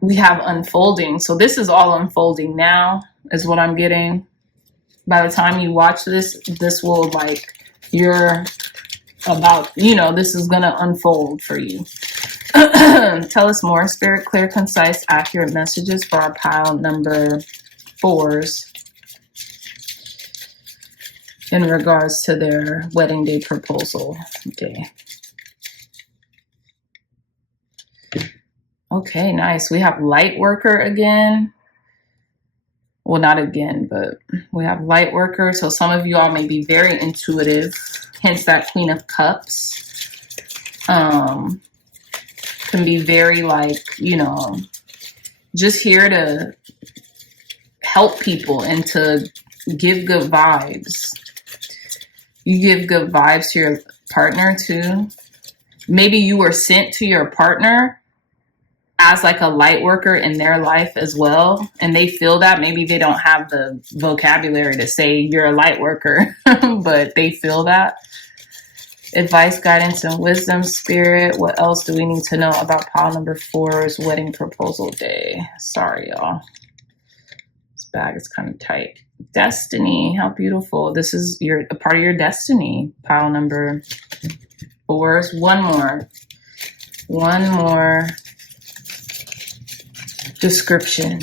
We have unfolding. So this is all unfolding now is what I'm getting. By the time you watch this will like, you're about, you know, this is going to unfold for you. Tell us more, Spirit. Clear, concise, accurate messages for our pile number 4's in regards to their wedding day proposal day. Okay, nice. We have light worker again. Well, not again, but we have light worker. So some of you all may be very intuitive, hence that Queen of Cups. Can be very like, you know, just here to help people and to give good vibes. You give good vibes to your partner too. Maybe you were sent to your partner as like a light worker in their life as well, and they feel that. Maybe they don't have the vocabulary to say you're a light worker, but they feel that. Advice, guidance, and wisdom, spirit. What else do we need to know about pile number 4's wedding proposal day? Sorry, y'all. This bag is kind of tight. Destiny, how beautiful. This is a part of your destiny. Pile number 4's. One more description.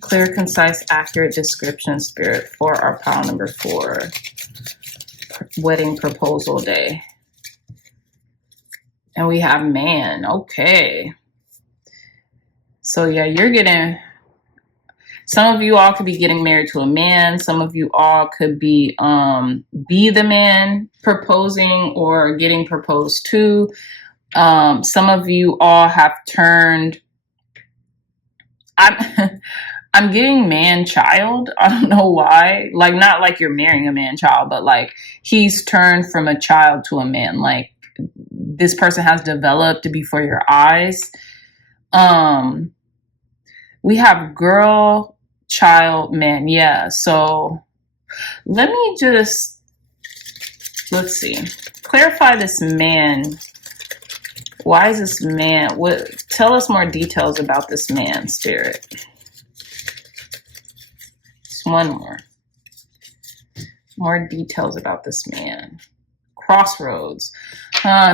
Clear, concise, accurate description, spirit, for our pile number 4 wedding proposal day. And we have man. Okay. So yeah, you're getting, some of you all could be getting married to a man. Some of you all could be the man proposing or getting proposed to. Some of you all have turned, I'm getting man child. I don't know why. Like, not like you're marrying a man child, but like he's turned from a child to a man. Like this person has developed before your eyes. We have girl, child, man. Yeah. So let me just, let's see. Clarify this man. Why is this man? Tell us more details about this man, spirit. One more details about this man. Crossroads.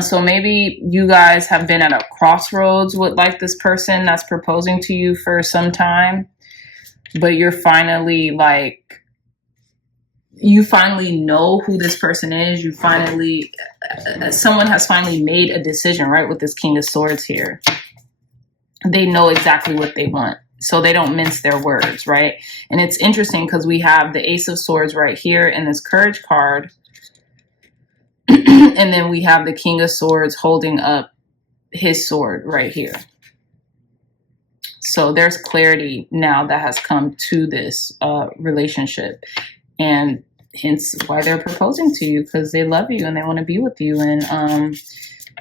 So maybe you guys have been at a crossroads with like this person that's proposing to you for some time, but you're finally like, you finally know who this person is. You finally, someone has finally made a decision, right? With this King of Swords here. They know exactly what they want. So they don't mince their words, right? And it's interesting because we have the Ace of Swords right here in this Courage card. And then we have the King of Swords holding up his sword right here. So there's clarity now that has come to this relationship. And hence why they're proposing to you, because they love you and they want to be with you. And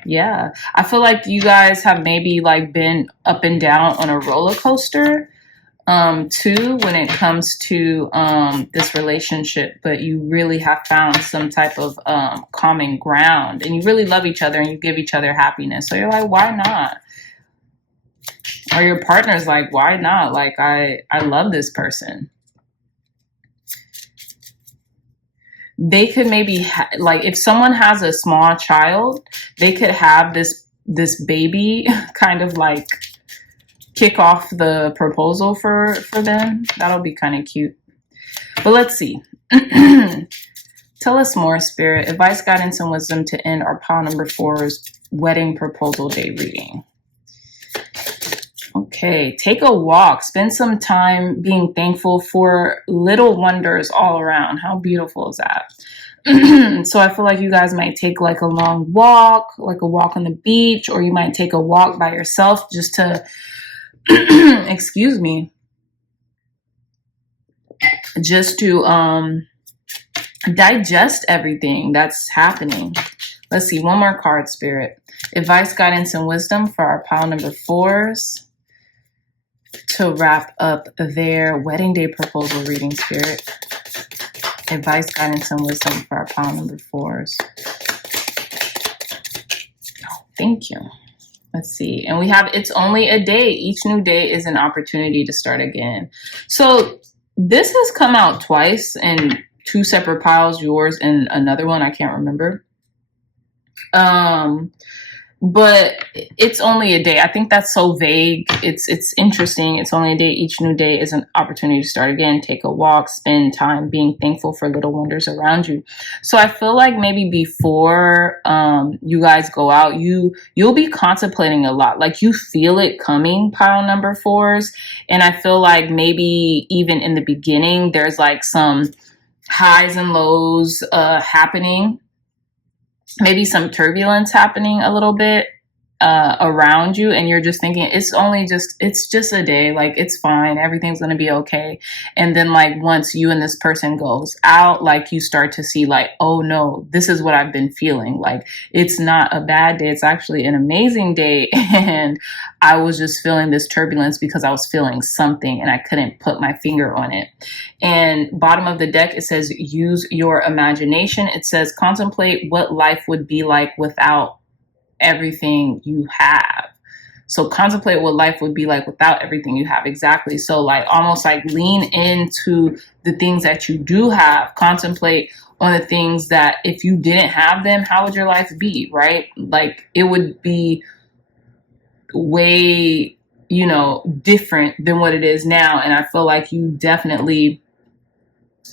yeah, I feel like you guys have maybe like been up and down on a roller coaster too when it comes to this relationship, but you really have found some type of common ground, and you really love each other and you give each other happiness. So you're like, why not? Or your partner's like, why not? Like, I love this person. They could maybe like, if someone has a small child, they could have this baby kind of like kick off the proposal for them. That'll be kind of cute. But let's see. Tell us more, spirit. Advice, guidance, and wisdom to end our pile number 4's wedding proposal day reading. Okay, take a walk. Spend some time being thankful for little wonders all around. How beautiful is that? So I feel like you guys might take like a long walk, like a walk on the beach, or you might take a walk by yourself just to, excuse me, just to digest everything that's happening. Let's see, one more card, spirit. Advice, guidance, and wisdom for our pile number 4's to wrap up their wedding day proposal reading, spirit. Advice, guidance, and wisdom for our pile number 4's. Oh, thank you. Let's see. And we have, it's only a day. Each new day is an opportunity to start again. So this has come out twice in 2 separate piles, yours and another one. I can't remember. But it's only a day. I think that's so vague. It's interesting. It's only a day. Each new day is an opportunity to start again. Take a walk, spend time being thankful for little wonders around you. So I feel like maybe before you guys go out, you'll be contemplating a lot. Like you feel it coming, pile number 4's. And I feel like maybe even in the beginning, there's like some highs and lows happening. Maybe some turbulence happening a little bit. around you, and you're just thinking it's just a day, like it's fine, everything's gonna be okay. And then like once you and this person goes out, like you start to see like, oh no, this is what I've been feeling. Like it's not a bad day, it's actually an amazing day. And I was just feeling this turbulence because I was feeling something and I couldn't put my finger on it. And bottom of the deck, it says use your imagination. It says contemplate what life would be like without everything you have. So contemplate what life would be like without everything you have. Exactly. So like almost like lean into the things that you do have. Contemplate on the things that if you didn't have them, how would your life be, right? Like it would be way, you know, different than what it is now. And I feel like you definitely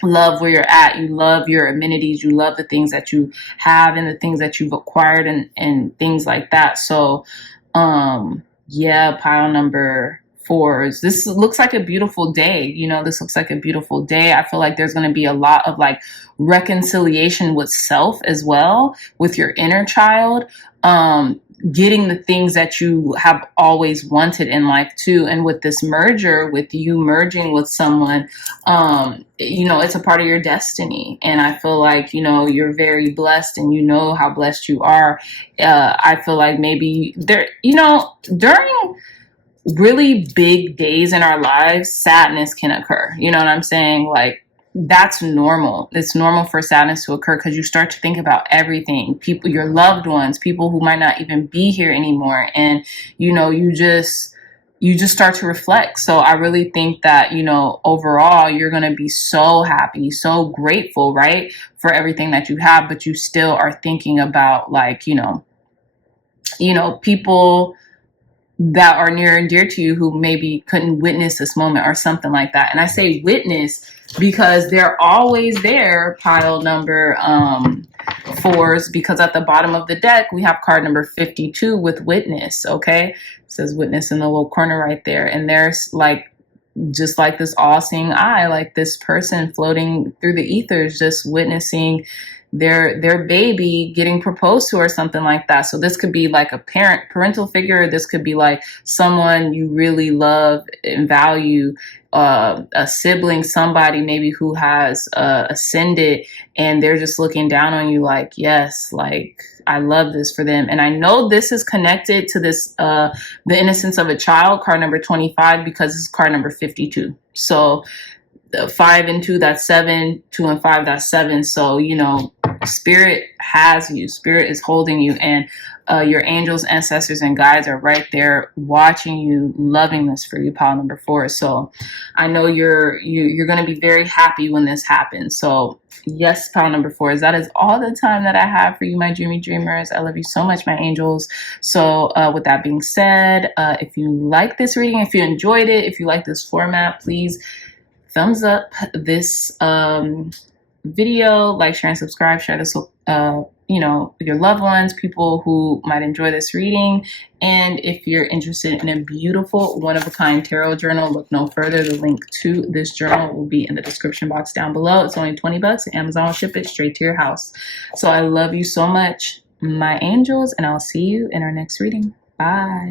love where you're at. You love your amenities. You love the things that you have and the things that you've acquired and things like that. So, yeah, pile number 4s. This looks like a beautiful day. You know, this looks like a beautiful day. I feel like there's going to be a lot of like reconciliation with self as well, with your inner child. Getting the things that you have always wanted in life too. And with this merger, with you merging with someone, you know, it's a part of your destiny. And I feel like, you know, you're very blessed and you know how blessed you are. I feel like maybe there, you know, during really big days in our lives, sadness can occur. You know what I'm saying? Like, that's normal. It's normal for sadness to occur because you start to think about everything, people, your loved ones, people who might not even be here anymore. And, you know, you just start to reflect. So I really think that, you know, overall, you're going to be so happy, so grateful, right, for everything that you have, but you still are thinking about like, you know, people that are near and dear to you who maybe couldn't witness this moment or something like that. And I say witness because they're always there, pile number 4s, because at the bottom of the deck, we have card number 52 with witness, okay? It says witness in the little corner right there. And there's like, just like this all-seeing eye, like this person floating through the ethers, just witnessing their baby getting proposed to or something like that. So this could be like a parental figure. This could be like someone you really love and value, a sibling, somebody maybe who has ascended, and they're just looking down on you like, yes, like I love this for them. And I know this is connected to this, the innocence of a child, card number 25, because it's card number 52. So 5 and 2, that's 7. 2 and 5, that's 7. So, you know, spirit has you. Spirit is holding you, and your angels, ancestors, and guides are right there watching you, loving this for you, pile number 4. So I know you're going to be very happy when this happens. So yes, pile number 4s. That is all the time that I have for you, my dreamy dreamers. I love you so much, my angels. So with that being said, if you like this reading, if you enjoyed it, if you like this format, please thumbs up this video, like, share, and subscribe. Share this with you know, your loved ones, people who might enjoy this reading. And if you're interested in a beautiful one-of-a-kind tarot journal, look no further. The link to this journal will be in the description box down below. It's only $20. Amazon will ship it straight to your house. So I love you so much, my angels, and I'll see you in our next reading. Bye.